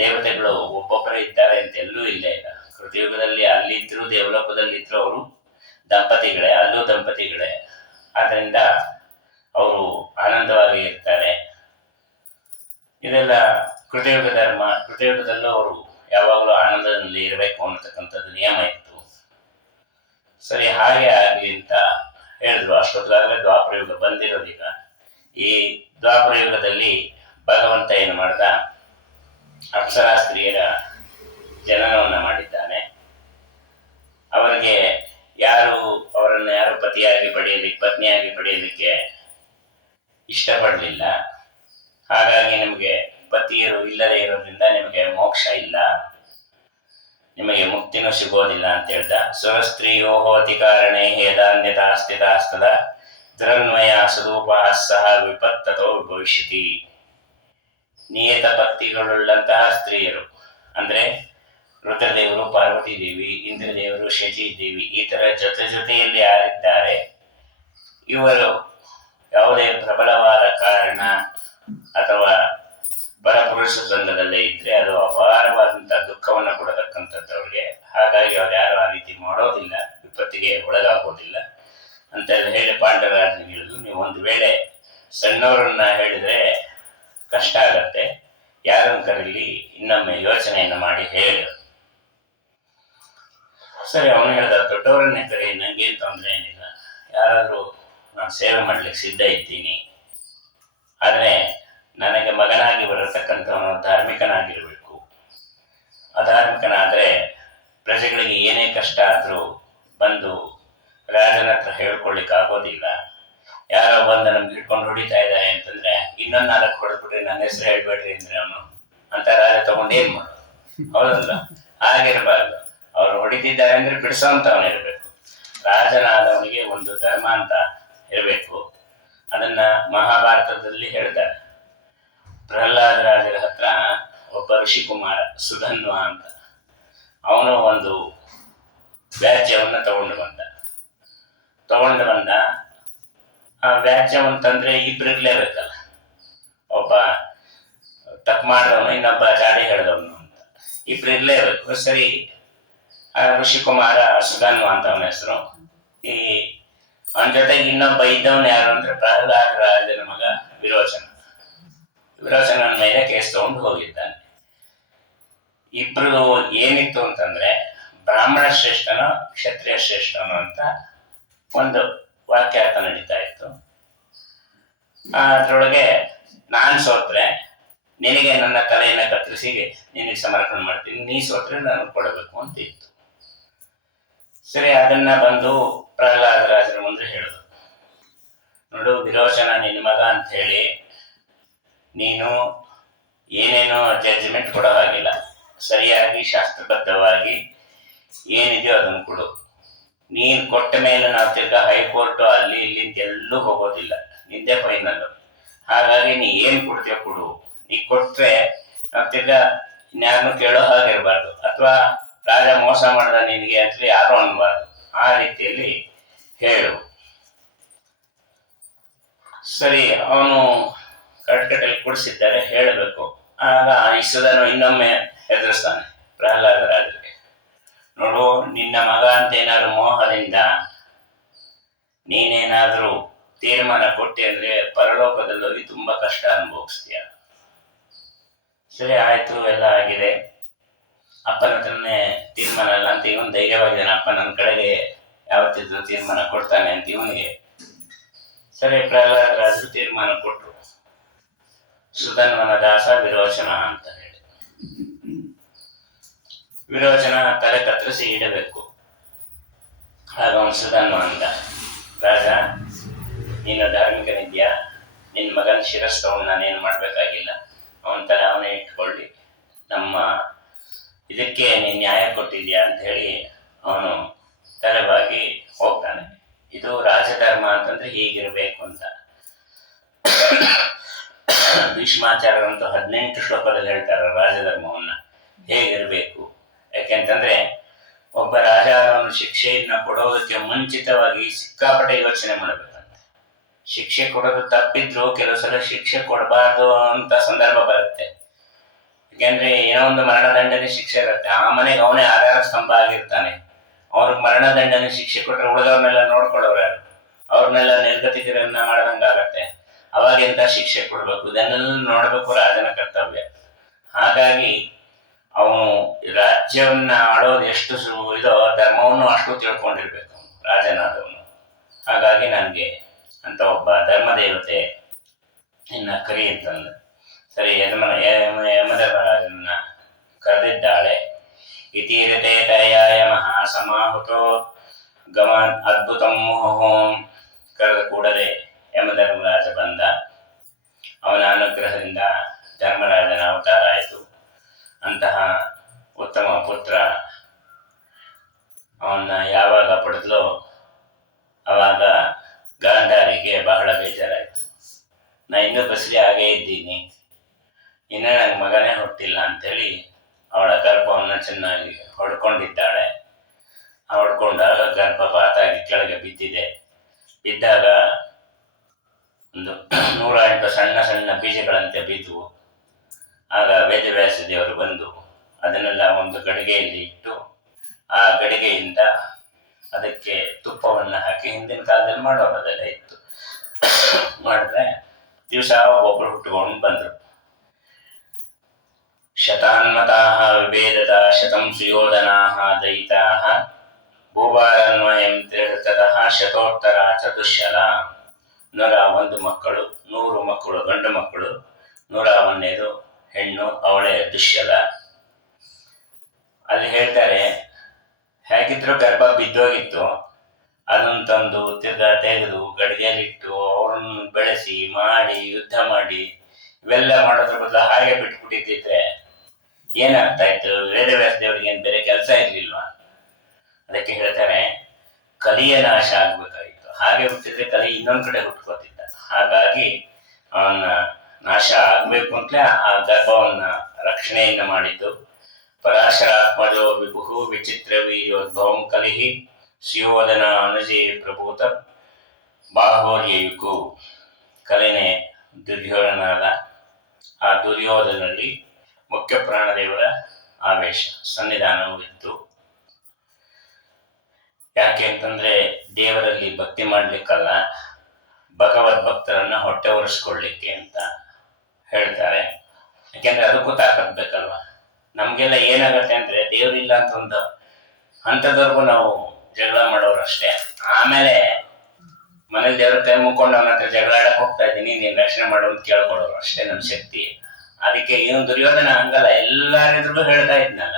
ದೇವತೆಗಳು ಒಬ್ಬೊಬ್ಬರೇ ಇದ್ದಾರೆ ಅಂತ ಎಲ್ಲೂ ಇಲ್ಲೇ ಇಲ್ಲ. ಕೃತಯುಗದಲ್ಲಿ ಅಲ್ಲಿದ್ದರೂ ದೇವಲೋಕದಲ್ಲಿದ್ದರೂ ಅವರು ದಂಪತಿಗಳೇ, ಅಲ್ಲೂ ದಂಪತಿಗಳೇ. ಆದ್ದರಿಂದ ಅವರು ಆನಂದವಾಗಿ ಇರ್ತಾರೆ. ಇದೆಲ್ಲ ಕೃತಯುಗ ಧರ್ಮ. ಕೃತಯುಗದಲ್ಲೂ ಅವರು ಯಾವಾಗಲೂ ಆನಂದದಲ್ಲಿ ಇರಬೇಕು ಅನ್ನತಕ್ಕಂಥದ್ದು ನಿಯಮ ಇತ್ತು. ಸರಿ ಹಾಗೆ ಆಗಲಿ ಅಂತ ಹೇಳಿದ್ರು. ಅಷ್ಟೊತ್ತಾಗಲೇ ದ್ವಾಪರಯುಗ ಬಂದಿರೋದೀಗ. ಈ ದ್ವಾಪರಯುಗದಲ್ಲಿ ಭಗವಂತ ಏನು ಮಾಡ್ದ, ಅಪ್ಸರಾ ಸ್ತ್ರೀಯರ ಜನನವನ್ನು ಮಾಡಿದ್ದಾನೆ. ಅವರಿಗೆ ಅವರನ್ನು ಯಾರು ಪತ್ನಿಯಾಗಿ ಪಡೆಯಲಿಕ್ಕೆ ಇಷ್ಟಪಡಲಿಲ್ಲ. ಹಾಗಾಗಿ ನಿಮಗೆ ಪತಿಯರು ಇಲ್ಲದೇ ಇರೋದ್ರಿಂದ ನಿಮಗೆ ಮೋಕ್ಷ ಇಲ್ಲ, ನಿಮಗೆ ಮುಕ್ತಿನೂ ಸಿಗೋದಿಲ್ಲ ಅಂತ ಹೇಳ್ದ. ಸ್ವಸ್ತ್ರೀಯೋ ಹೋತಿ ಕಾರಣೇ ಯದಾನ್ಯತಾ ಸ್ಥಿತಾಸ್ತದ ಧೃನ್ವಯ ಸ್ವರೂಪ ಸಹ ವಿಪತ್ತತೋ ಭವಿಷ್ಯತಿ. ನಿಯತ ಪತ್ತಿಗಳುಳ್ಳಂತಹ ಸ್ತ್ರೀಯರು ಅಂದರೆ ರುದ್ರದೇವರು, ಪಾರ್ವತಿ ದೇವಿ, ಇಂದ್ರದೇವರು, ಶಚಿ ದೇವಿ, ಈ ಥರ ಜೊತೆಯಲ್ಲಿ ಯಾರಿದ್ದಾರೆ ಇವರು ಯಾವುದೇ ಪ್ರಬಲವಾದ ಕಾರಣ ಅಥವಾ ಪರಪುರುಷ ಸಂಘದಲ್ಲೇ ಇದ್ದರೆ ಅದು ಅಪಾರವಾದಂಥ ದುಃಖವನ್ನು ಕೊಡತಕ್ಕಂಥದ್ದು ಅವರಿಗೆ. ಹಾಗಾಗಿ ಅವ್ರು ಯಾರು ಆ ರೀತಿ ಮಾಡೋದಿಲ್ಲ, ವಿಪತ್ತಿಗೆ ಒಳಗಾಗೋದಿಲ್ಲ ಅಂತ ಹೇಳಿ ಪಾಂಡವರಾಜನಿಗೆ ಹೇಳಿದ್ರು. ನೀವು ಒಂದು ವೇಳೆ ಸಣ್ಣವರನ್ನ ಹೇಳಿದರೆ ಕಷ್ಟ ಆಗತ್ತೆ, ಯಾರನ್ನು ಕರೀಲಿ ಇನ್ನೊಮ್ಮೆ ಯೋಚನೆಯನ್ನು ಮಾಡಿ ಹೇಳು. ಸರಿ, ಅವನು ಹೇಳ್ದ, ದೊಡ್ಡವರನ್ನೇ ಕರಿ, ನನಗೇನು ತೊಂದರೆ ಏನಿಲ್ಲ, ಯಾರಾದರೂ ನಾನು ಸೇವೆ ಮಾಡಲಿಕ್ಕೆ ಸಿದ್ಧ ಇದ್ದೀನಿ. ಆದರೆ ನನಗೆ ಮಗನಾಗಿ ಬರತಕ್ಕಂಥವನು ಧಾರ್ಮಿಕನಾಗಿರಬೇಕು. ಅಧಾರ್ಮಿಕನಾದರೆ ಪ್ರಜೆಗಳಿಗೆ ಏನೇ ಕಷ್ಟ ಆದರೂ ಬಂದು ರಾಜನ ಹತ್ರ ಹೇಳ್ಕೊಳ್ಳಿಕ್ಕೆ ಆಗೋದಿಲ್ಲ. ಯಾರೋ ಬಂದು ನಮ್ಗೆ ಹಿಡ್ಕೊಂಡು ಹೊಡಿತಾ ಇದ್ದಾರೆ ಅಂತಂದರೆ ಇನ್ನೊಂದು 4 ಹೊಡೆದ್ಬಿಟ್ರೆ ನನ್ನ ಹೆಸರು ಹೇಳ್ಬೇಡ್ರಿ ಅಂದರೆ ಅವನು ಅಂತ ರಾಜ ತಗೊಂಡು ಏನು ಮಾಡೋದು? ಹೌದಲ್ಲ? ಹಾಗಿರಬಾರ್ದು. ಅವ್ರು ಹೊಡಿತಿದ್ದಾರೆ ಅಂದರೆ ಬಿಡಿಸೋಂಥವನಿರಬೇಕು. ರಾಜನಾದವನಿಗೆ ಒಂದು ಧರ್ಮ ಅಂತ ಇರಬೇಕು. ಅದನ್ನ ಮಹಾಭಾರತದಲ್ಲಿ ಹೇಳ್ತಾರೆ. ಪ್ರಹ್ಲಾದ ರಾಜರ ಹತ್ರ ಒಬ್ಬ ಋಷಿಕುಮಾರ ಸುಧನ್ವ ಅಂತ, ಅವನು ಒಂದು ವ್ಯಾಜ್ಯವನ್ನು ತಗೊಂಡು ಬಂದ. ಆ ವ್ಯಾಜ್ಯವನ್ನು ತಂದ್ರೆ ಇಬ್ಬರಿರ್ಲೇಬೇಕಲ್ಲ, ಒಬ್ಬ ತಪ್ಪು ಮಾಡಿದವನು, ಇನ್ನೊಬ್ಬ ಜಾಡಿ ಹೇಳಿದವನು ಅಂತ, ಇಬ್ಬರಿರ್ಲೇಬೇಕು. ಸರಿ, ಆ ಋಷಿಕುಮಾರ ಸುಧನ್ವ ಅಂತ ಅವನ ಹೆಸರು. ಅವನ ಜೊತೆಗೆ ಇನ್ನೊಬ್ಬ ಇದ್ದವನು ಯಾರು ಅಂದ್ರೆ ಪ್ರಹ್ಲಾದ ರಾಜನ ಮಗ ವಿರೋಚನನ ಮೇಲೆ ಕೇಸ್ ತಗೊಂಡು ಹೋಗಿದ್ದಾನೆ. ಇಬ್ರು ಏನಿತ್ತು ಅಂತಂದ್ರೆ, ಬ್ರಾಹ್ಮಣ ಶ್ರೇಷ್ಠನೋ ಕ್ಷತ್ರಿಯ ಶ್ರೇಷ್ಠನೋ ಅಂತ ಒಂದು ವಾಕ್ಯಾರ್ಥ ನಡೀತಾ ಇತ್ತು. ಅದ್ರೊಳಗೆ ನಾನ್ ಸೋತ್ರೆ ನಿನಗೆ ನನ್ನ ತಲೆಯನ್ನು ಕತ್ತರಿಸಿ ನಿನಗೆ ಸಮರ್ಪಣೆ ಮಾಡ್ತೀನಿ, ನೀ ಸೋತ್ರೆ ನನಗೆ ಕೊಡಬೇಕು ಅಂತ ಇತ್ತು. ಸರಿ, ಅದನ್ನ ಬಂದು ಪ್ರಹ್ಲಾದ ರಾಜರ ಮುಂದೆ ಹೇಳಿದ್ರು. ನೋಡು ವಿರೋಚನ ನಿನ್ನ ಮಗ ಅಂತ ಹೇಳಿ ನೀನು ಏನೇನೋ ಜಡ್ಜ್ಮೆಂಟ್ ಕೊಡೋ ಹಾಗಿಲ್ಲ, ಸರಿಯಾಗಿ ಶಾಸ್ತ್ರಬದ್ಧವಾಗಿ ಏನಿದೆಯೋ ಅದನ್ನು ಕೊಡು. ನೀನು ಕೊಟ್ಟ ಮೇಲೆ ನಾವು ತಿರ್ಗಾ ಹೈಕೋರ್ಟ್ ಅಲ್ಲಿ ಇಲ್ಲಿ ಎಲ್ಲೂ ಹೋಗೋದಿಲ್ಲ, ನಿಂದೆ ಫೈನಲ್. ಹಾಗಾಗಿ ನೀ ಏನು ಕೊಡ್ತೀಯೋ ಕೊಡು. ನೀ ಕೊಟ್ರೆ ನಾವು ತಿರ್ಗಾ ಇನ್ಯಾರನ್ನು ಕೇಳೋ ಹಾಗಿರ್ಬಾರ್ದು, ಅಥವಾ ರಾಜ ಮೋಸ ಮಾಡ್ದ ನಿನಗೆ ಅಂತ ಯಾರು ಅನ್ಬಾರ್ದು. ಆ ರೀತಿಯಲ್ಲಿ ಹೇಳು. ಸರಿ, ಅವನು ಕಟ್ಕಟ್ಟಲ್ಲಿ ಕೂಡಿಸಿದ್ದಾರೆ, ಹೇಳಬೇಕು. ಆಗ ಇಷ್ಟದನ್ನು ಇನ್ನೊಮ್ಮೆ ಎದುರಿಸ್ತಾನೆ ಪ್ರಹ್ಲಾದ ರಾಜರಿಗೆ. ನೋಡು, ನಿನ್ನ ಮಗ ಅಂತ ಏನಾದ್ರು ಮೋಹದಿಂದ ನೀನೇನಾದ್ರೂ ತೀರ್ಮಾನ ಕೊಟ್ಟೆ ಅಂದ್ರೆ ಪರಲೋಕದಲ್ಲಿ ಹೋಗಿ ತುಂಬಾ ಕಷ್ಟ ಅನುಭವಿಸ್ತೀಯ. ಸರಿ ಆಯ್ತು, ಎಲ್ಲ ಆಗಿದೆ. ಅಪ್ಪನ ಹತ್ರನೇ ತೀರ್ಮಾನ ಅಲ್ಲ ಅಂತ ಇವನು ಧೈರ್ಯವಾಗಿದ್ದಾನೆ, ಅಪ್ಪ ನನ್ನ ಕಡೆಗೆ ಯಾವತ್ತಿದ್ರು ತೀರ್ಮಾನ ಕೊಡ್ತಾನೆ ಅಂತ ಇವನಿಗೆ. ಸರಿ, ಪ್ರಹ್ಲಾದ ರಾಜರು ತೀರ್ಮಾನ ಕೊಟ್ಟರು, ಸುಧನ್ವನ ದಾಸ ವಿರೋಚನ ಅಂತ ಹೇಳಿ. ವಿರೋಚನ ತಲೆ ಕತ್ತರಿಸಿ ಇಡಬೇಕು. ಆಗ ಅವನು ಸುಧನ್ವ ಅಂದ, ರಾಜ ನೀನು ಧಾರ್ಮಿಕನಿದ್ಯಾ, ನಿನ್ನ ಮಗನ ಶಿರಸ್ತವನ್ನ ನಾನೇನು ಮಾಡಬೇಕಾಗಿಲ್ಲ, ಅವನ ತಲೆ ಅವನೇ ಇಟ್ಕೊಳ್ಳಿ, ನಮ್ಮ ಇದಕ್ಕೆ ನೀನು ನ್ಯಾಯ ಕೊಟ್ಟಿದ್ಯಾ ಅಂತ ಹೇಳಿ ಅವನು ತಲೆಬಾಗಿ ಹೋಗ್ತಾನೆ. ಇದು ರಾಜಧರ್ಮ ಅಂತಂದ್ರೆ ಹೀಗಿರ್ಬೇಕು ಅಂತ. ಭೀಷ್ಮಾಚಾರ್ಯರಂತೂ 18 ಶ್ಲೋಕದಲ್ಲಿ ಹೇಳ್ತಾರೆ ರಾಜಧರ್ಮವನ್ನ ಹೇಗಿರ್ಬೇಕು. ಯಾಕೆಂತಂದ್ರೆ ಒಬ್ಬ ರಾಜ ಅವನು ಶಿಕ್ಷೆಯನ್ನ ಕೊಡೋದಕ್ಕೆ ಮುಂಚಿತವಾಗಿ ಸಿಕ್ಕಾಪಟ್ಟೆ ಯೋಚನೆ ಮಾಡಬೇಕಂತೆ. ಶಿಕ್ಷೆ ಕೊಡೋದು ತಪ್ಪಿದ್ರು ಕೆಲವು ಸಲ ಶಿಕ್ಷೆ ಕೊಡಬಾರ್ದು ಅಂತ ಸಂದರ್ಭ ಬರುತ್ತೆ. ಯಾಕೆಂದ್ರೆ ಏನೋ ಒಂದು ಮರಣದಂಡನೆ ಶಿಕ್ಷೆ ಇರುತ್ತೆ, ಆ ಮನೆಗೆ ಅವನೇ ಆಧಾರ ಸ್ತಂಭ ಆಗಿರ್ತಾನೆ. ಅವ್ರಿಗೆ ಮರಣದಂಡನೆ ಶಿಕ್ಷೆ ಕೊಟ್ಟರೆ ಉಳಿದವ್ರನ್ನೆಲ್ಲ ನೋಡ್ಕೊಳ್ಳೋರು ಯಾರು, ಅವ್ರನ್ನೆಲ್ಲ ನಿರ್ಗತಿಕರನ್ನ ಮಾಡ್ದಂಗಾಗತ್ತೆ. ಅವಾಗ ಎಂತ ಶಿಕ್ಷೆ ಕೊಡ್ಬೇಕು, ಇದನ್ನೆಲ್ಲ ನೋಡ್ಬೇಕು ರಾಜನ ಕರ್ತವ್ಯ. ಹಾಗಾಗಿ ಅವನು ರಾಜ್ಯವನ್ನ ಆಳೋದು ಎಷ್ಟು ಇದೋ ಧರ್ಮವನ್ನು ಅಷ್ಟು ತಿಳ್ಕೊಂಡಿರ್ಬೇಕು ರಾಜನಾದವನು. ಹಾಗಾಗಿ ನನಗೆ ಅಂತ ಒಬ್ಬ ಧರ್ಮದೇವತೆ ಇನ್ನ ಕರಿ ಅಂತಂದು. ಸರಿ, ಯಮಧರ್ಮರಾಜನ ಕರೆದಿದ್ದಾಳೆ. ಇತೀರತೆ ತಯಾಯ ಮಹಾಸಮಾಹುತೋ ಗಮನ್ ಅದ್ಭುತಂ ಮುಹುಂ. ಕರೆದ ಕೂಡಲೇ ಯಮಧರ್ಮರಾಜ ಬಂದ. ಅವನ ಅನುಗ್ರಹದಿಂದ ಧರ್ಮರಾಜನ ಅವತಾರ ಆಯಿತು. ಅಂತಹ ಉತ್ತಮ ಪುತ್ರ ಅವನ್ನ ಯಾವಾಗ ಪಡೆದ್ಲೋ ಆವಾಗ ಗಾಂಧಾರಿಗೆ ಬಹಳ ಬೇಜಾರಾಯಿತು. ನಾ ಇನ್ನೂ ಬಸ್ಲಿ ಹಾಗೇ ಇದ್ದೀನಿ, ಇನ್ನೂ ನನಗೆ ಮಗನೇ ಹುಟ್ಟಿಲ್ಲ ಅಂಥೇಳಿ ಅವಳ ಗರ್ಭವನ್ನು ಚೆನ್ನಾಗಿ ಹೊಡ್ಕೊಂಡಿದ್ದಾಳೆ. ಹೊಡ್ಕೊಂಡಾಗ ಗರ್ಭಪಾತಾಗಿ ಕೆಳಗೆ ಬಿದ್ದಿದೆ. ಬಿದ್ದಾಗ ಒಂದು 108 ಸಣ್ಣ ಸಣ್ಣ ಬೀಜಗಳಂತೆ ಬಿದ್ದವು. ಆಗ ವೇದವ್ಯಾಸ ದೇವರು ಬಂದು ಅದನ್ನೆಲ್ಲ ಒಂದು ಗಡಿಗೆಯಲ್ಲಿ ಇಟ್ಟು ಆ ಗಡಿಗೆಯಿಂದ ಅದಕ್ಕೆ ತುಪ್ಪವನ್ನು ಹಾಕಿ, ಹಿಂದಿನ ಕಾಲದಲ್ಲಿ ಮಾಡೋರು ಅದೆಲ್ಲ ಇತ್ತು, ಮಾಡಿದ್ರೆ ದಿವಸ ಒಬ್ಬೊಬ್ಬರು ಹುಟ್ಟುಕೊಂಡು ಬಂದರು. ಶತಾನ್ಮತಾಃ ವಿಭೇದದ ಶತಂ ಸುಯೋಧನಾಃ ದಯಿತಾಃ ಭೂಭಾರನ್ವಯಂ ತ್ರಿಹೃತತಃ ಶತೋತ್ತರ ಚ ದುಶ್ಶಲ. 101 ಮಕ್ಕಳು, 100 ಮಕ್ಕಳು ಗಂಡು ಮಕ್ಕಳು, 101ನೇದು ಹೆಣ್ಣು, ಅವಳೇ ದುಶ್ಶಲ. ಅಲ್ಲಿ ಹೇಳ್ತಾರೆ, ಹೇಗಿದ್ರು ಗರ್ಭ ಬಿದ್ದೋಗಿತ್ತು, ಅದನ್ನು ತಂದು ತಿರ್ಗಾ ತೆಗೆದು ಗಡಿಗೆಯಲ್ಲಿಟ್ಟು ಅವ್ರನ್ನ ಬೆಳೆಸಿ ಮಾಡಿ ಯುದ್ಧ ಮಾಡಿ ಇವೆಲ್ಲ ಮಾಡೋದ್ರ ಬದಲು ಹಾಗೆ ಬಿಟ್ಬಿಟ್ಟಿದ್ದಿದ್ರೆ ಏನಾಗ್ತಾ ಇತ್ತು? ವೇದವ್ಯಾಸ ದೇವರಿಗೆ ಏನು ಬೇರೆ ಕೆಲಸ ಇರಲಿಲ್ವಾ? ಅದಕ್ಕೆ ಹೇಳ್ತಾರೆ, ಕಲಿಯ ನಾಶ ಆಗ್ಬೇಕಾಗಿತ್ತು. ಹಾಗೆ ಹುಟ್ಟಿದ್ರೆ ಕಲಿ ಇನ್ನೊಂದ್ ಕಡೆ ಹುಟ್ಕೋತಿದ್ದ. ಹಾಗಾಗಿ ಅವನ ನಾಶ ಆಗ್ಬೇಕು ಅಂತಲೇ ಆ ಗರ್ಭವನ್ನ ರಕ್ಷಣೆಯಿಂದ ಮಾಡಿದ್ದು. ಪರಾಶರಾತ್ಮಜೋ ವಿಭು ವಿಚಿತ್ರ ವೀರ್ಯೋದ್ಭವಂ ಕಲಿಹಿ ಶಿವೋದನ ಅನುಜೇ ಪ್ರಭೂತ ಬಾಹೋರ್ಯಯುಕು. ಕಲಿನೇ ದುರ್ಯೋಧನಾದ. ಆ ದುರ್ಯೋಧನಲ್ಲಿ ಮುಖ್ಯ ಪ್ರಾಣದೇವರ ಆವೇಶ ಸನ್ನಿಧಾನವೂ ಇತ್ತು. ಯಾಕೆ ಅಂತಂದ್ರೆ ದೇವರಲ್ಲಿ ಭಕ್ತಿ ಮಾಡ್ಲಿಕ್ಕಲ್ಲ, ಭಗವದ್ ಭಕ್ತರನ್ನ ಹೊಟ್ಟೆ ಒರೆಸ್ಕೊಳ್ಲಿಕ್ಕೆ ಅಂತ ಹೇಳ್ತಾರೆ. ಯಾಕೆಂದ್ರೆ ಅದಕ್ಕೂ ತಾಕತ್ ಬೇಕಲ್ವ. ನಮ್ಗೆಲ್ಲ ಏನಾಗತ್ತೆ ಅಂದ್ರೆ ದೇವ್ರಿಲ್ಲ ಅಂತ ಒಂದು ಹಂತದವರೆಗೂ ನಾವು ಜಗಳ ಮಾಡೋರು ಅಷ್ಟೇ. ಆಮೇಲೆ ಮನೇಲಿ ದೇವ್ರ ಕೈ ಮುಕ್ಕೊಂಡು ಅವನ ಹತ್ರ ಜಗಳ ಆಡಕ್ ಹೋಗ್ತಾ ಇದ್ದೀನಿ, ನೀನ್ ರಕ್ಷಣೆ ಮಾಡೋ ಅಂತ ಕೇಳ್ಕೊಡೋರು ಅಷ್ಟೇ ನಮ್ಮ ಶಕ್ತಿ. ಅದಕ್ಕೆ ಇವನು ದುರ್ಯೋಧನ ಹಂಗಲ್ಲ, ಎಲ್ಲಾರಿದ್ರಿಗೂ ಹೇಳ್ತಾ ಇದ್ನಲ್ಲ,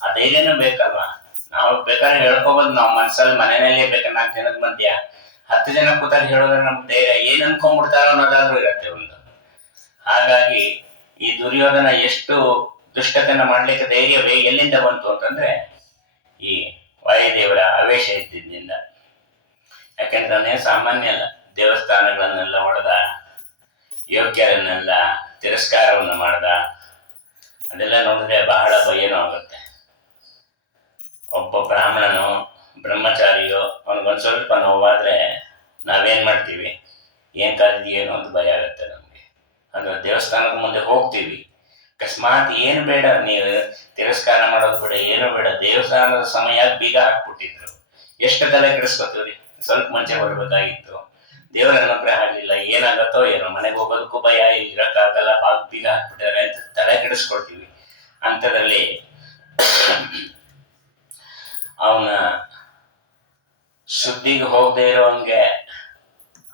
ಆ ಧೈರ್ಯನೂ ಬೇಕಲ್ವಾ. ನಾವು ಬೇಕಾದ್ರೆ ಹೇಳ್ಕೋಬೋದು, ನಾವು ಮನ್ಸಲ್ಲಿ ಮನೆಯಲ್ಲೇ ಬೇಕಾದ್ರೆ 4 ಜನದ ಮಧ್ಯ 10 ಜನ ಕೂತಾಗ ಹೇಳಿದ್ರೆ ನಮ್ಗೆ ಧೈರ್ಯ ಏನ್ ಅನ್ಕೊಂಡ್ಬಿಡ್ತಾರೋ ಅನ್ನೋದಾದ್ರೂ ಇರತ್ತೆ ಒಂದು. ಹಾಗಾಗಿ ಈ ದುರ್ಯೋಧನ ಎಷ್ಟು ದುಷ್ಟತನ ಮಾಡ್ಲಿಕ್ಕೆ ಧೈರ್ಯವೇ ಎಲ್ಲಿಂದ ಬಂತು ಅಂತಂದ್ರೆ ಈ ವಾಯುದೇವರ ಆವೇಶ ಇದ್ದಿದ್ದಿಂದ. ಯಾಕೆಂದ್ರೆ ಅವನೇ ಸಾಮಾನ್ಯ ಅಲ್ಲ. ದೇವಸ್ಥಾನಗಳನ್ನೆಲ್ಲ ಹೊಡೆದ, ಯೋಗ್ಯರನ್ನೆಲ್ಲ ತಿರಸ್ಕಾರವನ್ನು ಮಾಡ್ದ. ಅದೆಲ್ಲ ನೋಡಿದ್ರೆ ಬಹಳ ಭಯನೂ ಆಗುತ್ತೆ. ಒಬ್ಬ ಬ್ರಾಹ್ಮಣನು ಬ್ರಹ್ಮಚಾರಿಯೋ ಅವನಿಗೊಂದು ಸ್ವಲ್ಪ ನೋವಾದ್ರೆ ನಾವೇನ್ ಮಾಡ್ತೀವಿ, ಏನ್ ಕಾದಿದೆಯೇನೋ ಅಂತ ಭಯ ಆಗುತ್ತೆ ನಮ್ಗೆ. ಅಂದ್ರೆ ದೇವಸ್ಥಾನದ ಮುಂದೆ ಹೋಗ್ತೀವಿ, ಅಕಸ್ಮಾತ್ ಏನು ಬೇಡ, ನೀವು ತಿರಸ್ಕಾರ ಮಾಡೋದು ಬೇಡ, ಏನು ಬೇಡ, ದೇವಸ್ಥಾನದ ಸಮಯ ಬೀಗ ಹಾಕ್ಬಿಟ್ಟಿದ್ರು, ಎಷ್ಟು ತಲೆ ಕೆಡಿಸ್ಕೊತೀವ್ರಿ. ಸ್ವಲ್ಪ ಮುಂಚೆ ಬರ್ಬೇಕಾಗಿತ್ತು. ದೇವರ ಅನುಗ್ರಹ ಆಗಲಿಲ್ಲ, ಏನಾಗತ್ತೋ ಏನೋ, ಮನೆಗೆ ಹೋಗೋದಕ್ಕೂ ಭಯ, ಇರಕ್ಕಾಗಲ್ಲ, ಬೀಗ ಹಾಕ್ಬಿಟ್ಟಾರೆ ಅಂತ ತಲೆ ಕೆಡಿಸ್ಕೊಳ್ತೀವಿ. ಅಂಥದ್ರಲ್ಲಿ ಅವನ ಸುದ್ದಿಗೆ ಹೋಗದೆ ಇರೋಂಗೆ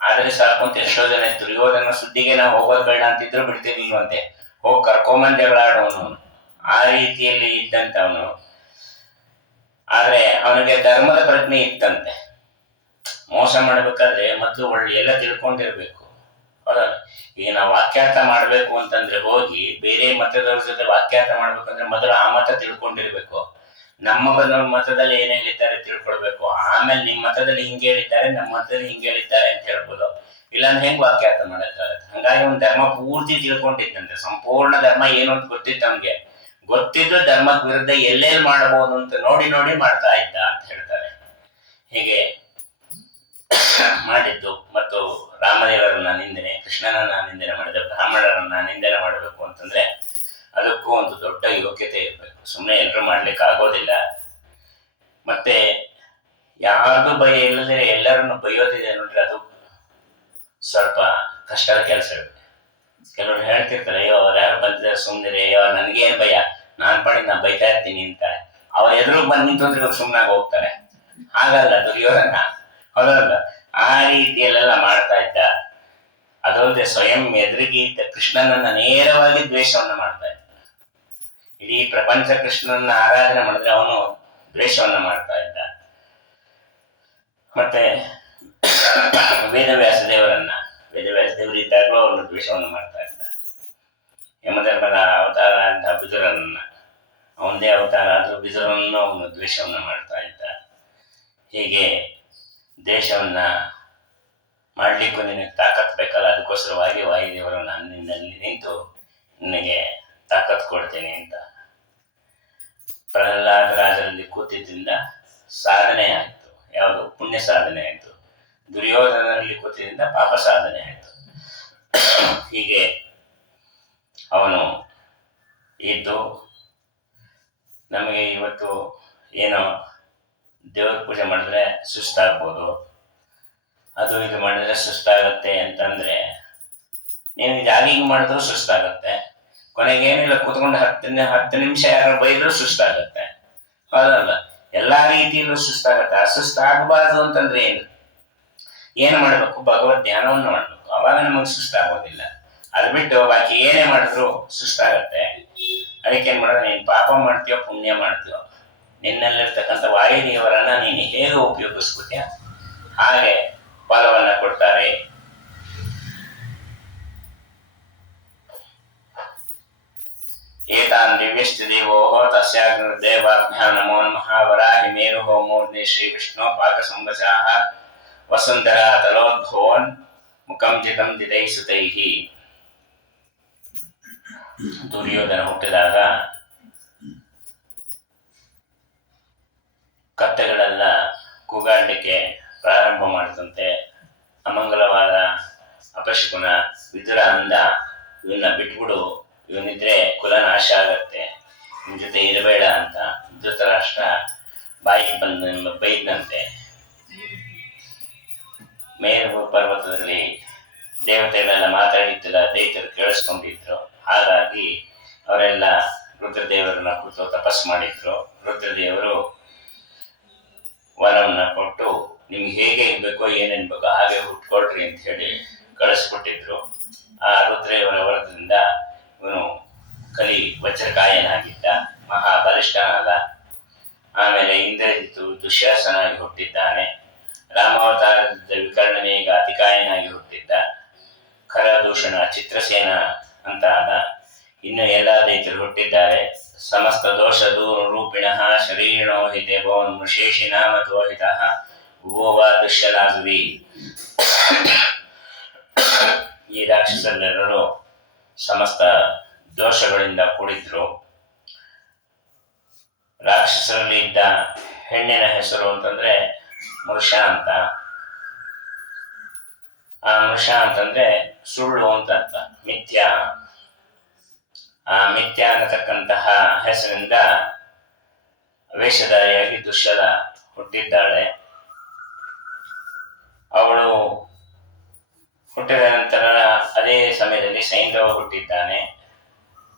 ಆದ್ರೆ ಸಾಕು ಅಂತ ಎಷ್ಟೋ ಜನ ಇದ್ರು. ದುರ್ಯೋಧನ ಸುದ್ದಿಗೆ ನಾವು ಹೋಗೋದು ಬೇಡ ಅಂತಿದ್ರು ಬಿಡ್ತಿರ್ಲಿಲ್ವಂತೆ, ಹೋಗಿ ಕರ್ಕೊಂಬಂದ್ ಜಗಳ ಆಡೋನು. ಆ ರೀತಿಯಲ್ಲಿ ಇದ್ದಂತವನು. ಆದ್ರೆ ಅವನಿಗೆ ಧರ್ಮದ ಪ್ರಜ್ಞೆ ಇತ್ತಂತೆ. ಮೋಸ ಮಾಡ್ಬೇಕಾದ್ರೆ ಮೊದಲು ಒಳ್ಳೆ ಎಲ್ಲ ತಿಳ್ಕೊಂಡಿರ್ಬೇಕು, ಹೌದಲ್ಲ. ಈಗ ನಾವು ವಾಕ್ಯಾರ್ಥ ಮಾಡ್ಬೇಕು ಅಂತಂದ್ರೆ ಹೋಗಿ ಬೇರೆ ಮತದವ್ರ ಜೊತೆ ವಾಕ್ಯಾರ್ಥ ಮಾಡ್ಬೇಕಂದ್ರೆ ಮೊದಲು ಆ ಮತ ತಿಳ್ಕೊಂಡಿರ್ಬೇಕು. ನಮ್ಮ ಮತದಲ್ಲಿ ಏನ್ ಹೇಳಿದ್ದಾರೆ ತಿಳ್ಕೊಳ್ಬೇಕು. ಆಮೇಲೆ ನಿಮ್ ಮತದಲ್ಲಿ ಹಿಂಗೆ ಹೇಳಿದ್ದಾರೆ, ನಮ್ಮ ಮತದಲ್ಲಿ ಹಿಂಗೆ ಹೇಳಿದ್ದಾರೆ ಅಂತ ಹೇಳ್ಬೋದು. ಇಲ್ಲಾಂದ್ರೆ ಹೆಂಗ್ ವಾಕ್ಯಾರ್ಥ ಮಾಡಕ್ಕಾಗತ್ತೆ. ಹಂಗಾಗಿ ಅವ್ನ ಧರ್ಮ ಪೂರ್ತಿ ತಿಳ್ಕೊಂಡಿದ್ದಂತೆ. ಸಂಪೂರ್ಣ ಧರ್ಮ ಏನು ಅಂತ ಗೊತ್ತಿತ್ತು ಅವ್ನಿಗೆ. ಗೊತ್ತಿದ್ದು ಧರ್ಮಕ್ಕೆ ವಿರುದ್ಧ ಎಲ್ಲೆಲ್ಲಿ ಮಾಡಬಹುದು ಅಂತ ನೋಡಿ ನೋಡಿ ಮಾಡ್ತಾ ಇದ್ದ ಅಂತ ಹೇಳ್ತಾರೆ. ಹೀಗೆ ಮಾಡಿದ್ದು. ಮತ್ತು ರಾಮದೇವರನ್ನ ನಿಂದನೆ, ಕೃಷ್ಣನನ್ನ ನಿಂದನೆ ಮಾಡಿದ, ಬ್ರಾಹ್ಮಣರನ್ನ ನಿಂದನೆ ಮಾಡಬೇಕು ಅಂತಂದ್ರೆ ಅದಕ್ಕೂ ಒಂದು ದೊಡ್ಡ ಯೋಗ್ಯತೆ ಇರಬೇಕು. ಸುಮ್ಮನೆ ಎಲ್ಲರೂ ಮಾಡ್ಲಿಕ್ಕೆ ಆಗೋದಿಲ್ಲ. ಮತ್ತೆ ಯಾರ್ದು ಭಯ ಇಲ್ಲದೆ ಎಲ್ಲರನ್ನು ಬೈಯೋದಿದೆ ನೋಡ್ರಿ, ಅದು ಸ್ವಲ್ಪ ಕಷ್ಟದ ಕೆಲಸ ಇರುತ್ತೆ. ಕೆಲವರು ಹೇಳ್ತಿರ್ತಾರೆ, ಅಯ್ಯೋ ಅವ್ರು ಯಾರು ಬಂದಿದ್ದಾರೆ ಸುಮ್ಮನೆ, ಅಯ್ಯೋ ನನ್ಗೇನು ಭಯ, ನಾನ್ ಪಾಡಿಗೆ ನಾನು ಬೈತಾ ಇರ್ತೀನಿ ಅಂತಾರೆ. ಅವ್ರ ಎದುರು ಬಂದು ನಿಂತು ಅಂದ್ರೆ ಇವ್ರು ಸುಮ್ಮನಾಗಿ ಹೋಗ್ತಾರೆ. ಹಾಗಲ್ಲ ದುರ್ಯೋಧನ, ಹೌದಲ್ಲ. ಆ ರೀತಿಯಲ್ಲೆಲ್ಲ ಮಾಡ್ತಾ ಇದ್ದ. ಅದಲ್ಲದೆ ಸ್ವಯಂ ಎದುರಿಗೆ ಇದ್ದ ಕೃಷ್ಣನನ್ನ ನೇರವಾಗಿ ದ್ವೇಷವನ್ನ ಮಾಡ್ತಾ ಇದ್ದ. ಇಡೀ ಪ್ರಪಂಚ ಕೃಷ್ಣನನ್ನ ಆರಾಧನೆ ಮಾಡಿದ್ರೆ ಅವನು ದ್ವೇಷವನ್ನ ಮಾಡ್ತಾ ಇದ್ದ. ಮತ್ತೆ ವೇದವ್ಯಾಸ ದೇವರಿದ್ದಾಗಲೂ ಅವನು ದ್ವೇಷವನ್ನು ಮಾಡ್ತಾ ಇದ್ದ. ಯಮಧರ್ಮದ ಅವತಾರ ಅಂತ ಬಿದುರನನ್ನ, ಅವನದೇ ಅವತಾರ ಆದ್ರೂ ಬಿದುರನನ್ನು ಅವನು ದ್ವೇಷವನ್ನ ಮಾಡ್ತಾ ಇದ್ದ. ಹೀಗೆ ದೇಶವನ್ನ ಮಾಡ್ಲಿಕ್ಕೂ ನಿನಗೆ ತಾಕತ್ ಬೇಕಲ್ಲ, ಅದಕ್ಕೋಸ್ಕರವಾಗಿ ವಾಯುದೇವರು ನಾನು ನಿನ್ನಲ್ಲಿ ನಿಂತು ನಿನಗೆ ತಾಕತ್ ಕೊಡ್ತೇನೆ ಅಂತ. ಪ್ರಹ್ಲಾದ ರಾಜರಲ್ಲಿ ಕೂತಿದ್ದರಿಂದ ಸಾಧನೆ ಆಯಿತು. ಯಾವುದು? ಪುಣ್ಯ ಸಾಧನೆ ಆಯಿತು. ದುರ್ಯೋಧನರಲ್ಲಿ ಕೂತಿದ್ದರಿಂದ ಪಾಪ ಸಾಧನೆ ಆಯಿತು. ಹೀಗೆ ಅವನು ಇದ್ದು ನಮಗೆ ಇವತ್ತು ಏನೋ ದೇವ್ರ ಪೂಜೆ ಮಾಡಿದ್ರೆ ಸುಸ್ತಾಗ್ಬೋದು, ಅದು ಇದು ಮಾಡಿದ್ರೆ ಸುಸ್ತಾಗತ್ತೆ ಅಂತಂದ್ರೆ ನೀನು ಜಾಗಿಂಗ್ ಮಾಡಿದ್ರು ಸುಸ್ತಾಗತ್ತೆ. ಕೊನೆಗೇನಿಲ್ಲ, ಕೂತ್ಕೊಂಡು 10 ನಿಮಿಷ ಯಾರು ಬೈದ್ರು ಸುಸ್ತಾಗತ್ತೆ, ಹೌದಲ್ಲ. ಎಲ್ಲಾ ರೀತಿಯಲ್ಲೂ ಸುಸ್ತಾಗತ್ತೆ. ಆ ಸುಸ್ತಾಗಬಾರ್ದು ಅಂತಂದ್ರೆ ಏನು ಮಾಡಬೇಕು? ಭಗವದ್ ಧ್ಯಾನವನ್ನು ಮಾಡಬೇಕು. ಅವಾಗ ನಮಗೆ ಸುಸ್ತಾಗೋದಿಲ್ಲ. ಅದು ಬಿಟ್ಟು ಬಾಕಿ ಏನೇ ಮಾಡಿದ್ರು ಸುಸ್ತಾಗತ್ತೆ. ಅದಕ್ಕೆ ಏನ್ ಮಾಡಿದ್ರೆ, ನೀನು ಪಾಪ ಮಾಡ್ತೀಯೋ ಪುಣ್ಯ ಮಾಡ್ತೀಯೋ, ನಿನ್ನಲ್ಲಿರ್ತಕ್ಕಂಥ ವಾಯುದೇವರನ್ನ ನೀನು ಹೇಗೆ ಉಪಯೋಗಿಸ್ಕೊತೀಯ ಹಾಗೆ ಫಲವನ್ನ ಕೊಡ್ತಾರೆ. ಏತಾನ್ दिव्यश्चदेवो तस्याग्निर्देवाभ्यां नमो नमः वराहि मेरुः मूर्ध्नि श्रीविष्णो पाकसंवचाः वसुन्धरा तलोद्भवन् मुखं जितं जितैः सुतैः. ದುರ್ಯೋಧನ ಹುಟ್ಟಿದಾಗ ಕತ್ತೆಗಳೆಲ್ಲ ಕೂಗಾಡಲಿಕ್ಕೆ ಪ್ರಾರಂಭ ಮಾಡಿದಂತೆ ಅಮಂಗಲವಾದ ಅಪಶಕುನ ವಿದುರ ಅಂದ, ಇವನ್ನ ಬಿಟ್ಬಿಡು, ಇವನಿದ್ರೆ ಕುಲನಾಶ ಆಗತ್ತೆ, ನಿಮ್ ಜೊತೆ ಇರಬೇಡ ಅಂತ ಧೃತರಾಷ್ಟ್ರ ಬಾಯಿಗೆ ಬಂದ ಬೈದಂತೆ. ಮೇರು ಪರ್ವತದಲ್ಲಿ ದೇವತೆಗಳೆಲ್ಲ ಮಾತಾಡಿದ್ದೆಲ್ಲ ದೈತ್ಯರು ಕೇಳಿಸ್ಕೊಂಡಿದ್ರು. ಹಾಗಾಗಿ ಅವರೆಲ್ಲ ರುದ್ರದೇವರನ್ನ ಕುರಿತು ತಪಸ್ಸು ಮಾಡಿದ್ರು. ರುದ್ರದೇವರು ವರವನ್ನ ಕೊಟ್ಟು ನಿಮ್ಗೆ ಹೇಗೆ ಇರ್ಬೇಕೋ ಏನೇನ್ ಬೇಕೋ ಹಾಗೆ ಹುಟ್ಕೊಳ್ರಿ ಅಂತ ಹೇಳಿ ಕಳಿಸ್ಕೊಟ್ಟಿದ್ರು. ಆ ರುದ್ರದೇವರ ವರದಿಂದ ಇವನು ಕಲಿ ವಜ್ರಕಾಯನಾಗಿದ್ದ, ಮಹಾಬಲಿಷ್ಠನಾದ. ಆಮೇಲೆ ಇಂದ್ರಜಿತ್ತು ದುಶ್ಯಾಸನಾಗಿ ಹುಟ್ಟಿದ್ದಾನೆ. ರಾಮಾವತಾರದ ವಿಕರ್ಣನೇ ಈಗ ಅತಿಕಾಯನಾಗಿ ಹುಟ್ಟಿದ್ದ. ಖರದೂಷಣ ಚಿತ್ರಸೇನ ಅಂತ ಆದ. ಇನ್ನು ಎಲ್ಲ ದೈತ್ಯರು ಹುಟ್ಟಿದ್ದಾರೆ. ಸಮಸ್ತ ದೋಷ ರೂಪಿಣಃ ಶರೀರಣೋ ಹಿ ದೇವೋನ್ ಮುಷೇಷಿ ನಾಮ ದೋಹಿತಃ ಗೋವ ದುಶ್ಯಲಾಗುವಿ. ಈ ರಾಕ್ಷಸರೆಲ್ಲರೂ ಸಮಸ್ತ ದೋಷಗಳಿಂದ ಕೂಡಿದ್ರು. ರಾಕ್ಷಸರಲ್ಲಿ ಇದ್ದ ಹೆಣ್ಣಿನ ಹೆಸರು ಅಂತಂದ್ರೆ ಮೃಷ ಅಂತ. ಆ ಮೃಷ ಅಂತಂದ್ರೆ ಸುಳ್ಳು ಅಂತ ಅರ್ಥ, ಮಿಥ್ಯ. ಆ ಮಿಥ್ಯ ಅನ್ನತಕ್ಕಂತಹ ಹೆಸರಿಂದ ವೇಷಧಾರಿಯಾಗಿ ದುಶ್ಯಲ ಹುಟ್ಟಿದ್ದಾಳೆ. ಅವಳು ಹುಟ್ಟಿದ ನಂತರ ಅದೇ ಸಮಯದಲ್ಲಿ ಸೈಂಧವ ಹುಟ್ಟಿದ್ದಾನೆ.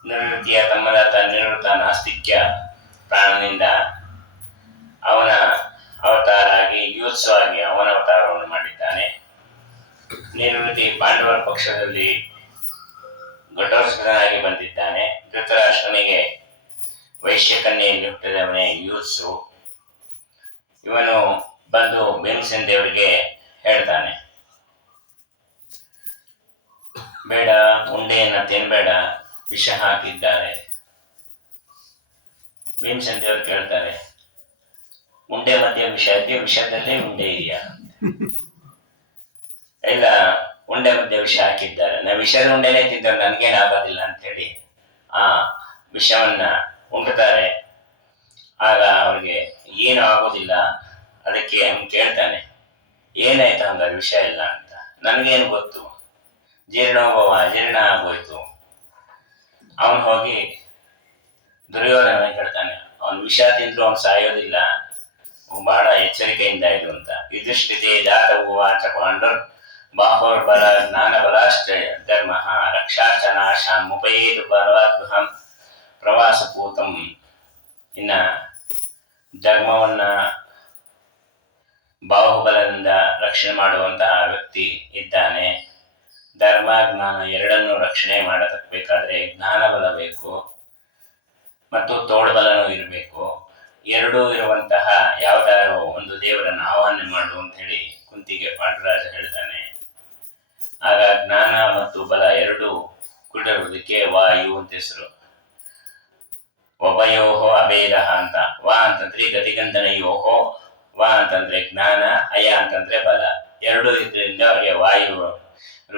ನಿವೃತ್ತಿಯ ತಮ್ಮದಾದ ನಿವೃತ್ತ ನಾಸ್ತಿಕ್ಯ ಪ್ರಾಣನಿಂದ ಅವನ ಅವತಾರ ಆಗಿ ಯೂತ್ಸವಾಗಿ ಅವನ ಅವತಾರವನ್ನು ಮಾಡಿದ್ದಾನೆ. ನಿವೃತ್ತಿ ಪಾಂಡವರ ಪಕ್ಷದಲ್ಲಿ ಘಟೋತ್ಕಚನಾಗಿ ಬಂದಿದ್ದಾನೆ. ಧೃತರಾಷ್ಟ್ರನಿಗೆ ವೈಶ್ಯಕನ್ಯೆಯಲ್ಲಿ ಹುಟ್ಟಿದವನೇ ಯೂತ್ಸು. ಇವನು ಬಂದು ಭೀಮಸೇನ ದೇವರಿಗೆ ಹೇಳ್ತಾನೆ, ಬೇಡ, ಉಂಡೆಯನ್ನ ತಿನ್ಬೇಡ, ವಿಷ ಹಾಕಿದ್ದಾರೆ. ಭೀಮಸೇನ ದೇವರು ಕೇಳ್ತಾರೆ, ಉಂಡೆ ಮಧ್ಯೆ ವಿಷ ಇದೆಯಾ, ವಿಷದಲ್ಲೇ ಉಂಡೆ ಇದೆಯಾ? ಇಲ್ಲ, ಉಂಡೆ ಮಧ್ಯೆ ವಿಷ ಹಾಕಿದ್ದಾರೆ, ನಾ ವಿಷದ ಉಂಡೆನೇ ತಿಂದರೆ ನನಗೇನಾಗೋದಿಲ್ಲ ಅಂತ ಹೇಳಿ ಆ ವಿಷವನ್ನ ಉಂಡುತ್ತಾರೆ. ಆಗ ಅವ್ರಿಗೆ ಏನು ಆಗೋದಿಲ್ಲ. ಅದಕ್ಕೆ ಅವನು ಕೇಳ್ತಾನೆ, ಏನಾಯ್ತು ಹಂಗಾರೆ ವಿಷ ಇಲ್ಲ ಅಂತ? ನನಗೇನು ಗೊತ್ತು, ಜೀರ್ಣ ಆಗೋಯ್ತು. ಅವನು ಹೋಗಿ ದುರ್ಯೋಧನ ಹೇಳ್ತಾನೆ, ಅವನು ವಿಷ ತಿಂದ್ರು ಅವನು ಸಾಯೋದಿಲ್ಲ, ಬಹಳ ಎಚ್ಚರಿಕೆಯಿಂದ ಇರು ಅಂತ. ಯುಧಿಷ್ಠಿತೆ ಜಾತವು ವಾಚ ಪಾಂಡರ್ ಬಾಹೋರ್ಬಲ ಜ್ಞಾನ ಬಲಾಶ್ಚ ಧರ್ಮ ರಕ್ಷಾಚ ನಾಶ ಮುಪೇದು ಬಲವಾದ್ಭಂ ಪ್ರವಾಸಪೂತಂ. ಇನ್ನ ಧರ್ಮವನ್ನ ಬಾಹುಬಲದಿಂದ ರಕ್ಷಣೆ ಮಾಡುವಂತಹ ವ್ಯಕ್ತಿ ಇದ್ದಾನೆ. ಧರ್ಮ ಜ್ಞಾನ ಎರಡನ್ನೂ ರಕ್ಷಣೆ ಮಾಡಬೇಕಾದ್ರೆ ಜ್ಞಾನಬಲ ಬೇಕು ಮತ್ತು ತೋಳ್ಬಲನೂ ಇರಬೇಕು. ಎರಡೂ ಇರುವಂತಹ ಯಾವ್ದಾರು ಒಂದು ದೇವರನ್ನು ಆಹ್ವಾನ ಮಾಡು ಅಂತ ಹೇಳಿ ಕುಂತಿಗೆ ಪಾಂಡುರಾಜ ಹೇಳ್ತಾನೆ. ಆಗ ಜ್ಞಾನ ಮತ್ತು ಬಲ ಎರಡು ಕೂಡಿರುವುದಕ್ಕೆ ವಾಯು ಅಂತ ಹೆಸರು. ಒಭಯೋಹೋ ಅಭೇದ ಅಂತ. ವಾ ಅಂತಂದ್ರೆ ಗತಿಗಂಧನಯೋಹೋ, ವಾ ಅಂತಂದ್ರೆ ಜ್ಞಾನ, ಅಯ ಅಂತಂದ್ರೆ ಬಲ. ಎರಡು ಇದರಿಂದ ಅವರಿಗೆ ವಾಯು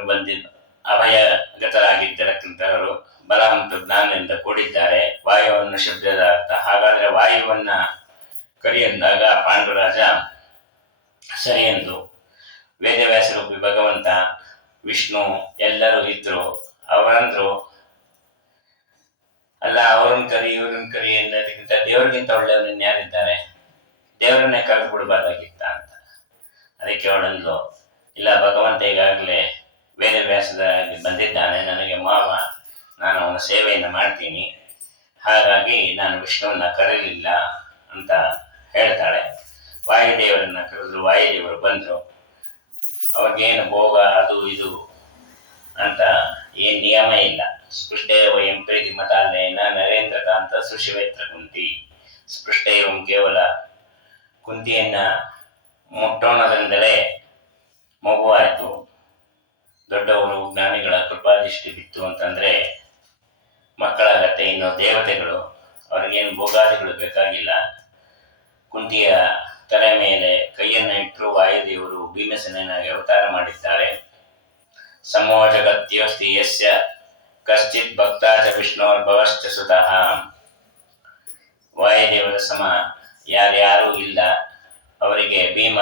ಬಂದಿದ್ದು ಅಭಯಗತರಾಗಿದ್ದರಕ್ಕಿಂತವರು ಬಲ ಮತ್ತು ಜ್ಞಾನದಿಂದ ಕೂಡಿದ್ದಾರೆ. ವಾಯುವನ್ನು ಶಬ್ದದ ಅರ್ಥ. ಹಾಗಾದ್ರೆ ವಾಯುವನ್ನ ಕರಿ ಎಂದಾಗ ಪಾಂಡುರಾಜ ಸರಿ ಎಂದು ವೇದವ್ಯಾಸರೂಪಿ ಭಗವಂತ ವಿಷ್ಣು ಎಲ್ಲರೂ ಇದ್ರು. ಅವರಂದ್ರು, ಅಲ್ಲ ಅವ್ರನ್ನ ಕರಿ ಇವ್ರನ್ನ ಕರಿ ಅನ್ನೋದಕ್ಕಿಂತ ದೇವ್ರಿಗಿಂತ ಒಳ್ಳೆಯವ್ರನ್ನ ಯಾರಿದ್ದಾರೆ, ದೇವರನ್ನೇ ಕರೆದು ಬಿಡಬಾರ್ದಾಗಿತ್ತ ಅಂತ. ಅದಕ್ಕೆ ಅವಳಂದ್ಲು, ಇಲ್ಲ, ಭಗವಂತ ಈಗಾಗಲೇ ವೇದವ್ಯಾಸದಾಗಿ ಬಂದಿದ್ದಾನೆ, ನನಗೆ ಮಾವ, ನಾನು ಅವನ ಸೇವೆಯನ್ನು ಮಾಡ್ತೀನಿ, ಹಾಗಾಗಿ ನಾನು ವಿಷ್ಣುವನ್ನ ಕರೀಲಿಲ್ಲ ಅಂತ ಹೇಳ್ತಾಳೆ. ವಾಯುದೇವರನ್ನ ಕರೆದ್ರು. ವಾಯುದೇವರು ಬಂದರು. ಅವ್ರಿಗೇನು ಭೋಗ ಅದು ಇದು ಅಂತ ಏನು ನಿಯಮ ಇಲ್ಲ. ಸ್ಪೃಷ್ಟೇವಂ ಪ್ರೀತಿ ಮತಾಲೇನ ನರೇಂದ್ರಕಾಂತ ಸುಶಿವೇತ್ರ ಕುಂತಿ. ಸ್ಪೃಷ್ಟೇವಂ ಕೇವಲ ಕುಂತಿಯನ್ನ ಮುಟ್ಟೋಣದಿಂದಲೇ ಮಗುವಾಯಿತು. ದೊಡ್ಡವರು ಜ್ಞಾನಿಗಳ ಕೃಪಾದೃಷ್ಟಿ ಬಿತ್ತು ಅಂತಂದ್ರೆ ಮಕ್ಕಳಾಗತ್ತೆ. ಇನ್ನು ದೇವತೆಗಳು ಅವರಿಗೇನು ಭೋಗಾದಿಗಳು ಬೇಕಾಗಿಲ್ಲ. ಕುಂತಿಯ ತಲೆ ಮೇಲೆ ಕೈಯನ್ನು ಇಟ್ಟರು ವಾಯುದೇವರು ಭೀಮಸೇನಾಗಿ ಅವತಾರ ಮಾಡಿದ್ದಾರೆ. ಸಮೋ ಜಗತ್ಯೋಸ್ತಿ ಯಸ್ಯ ಕಶ್ಚಿತ್ ಭಕ್ತಾ ಚ ವಿಷ್ಣೋರ್ಭವಶ್ಚ ಸುತಃ. ವಾಯುದೇವರ ಸಮ ಯಾರ್ಯಾರೂ ಇಲ್ಲ, ಅವರಿಗೆ ಭೀಮ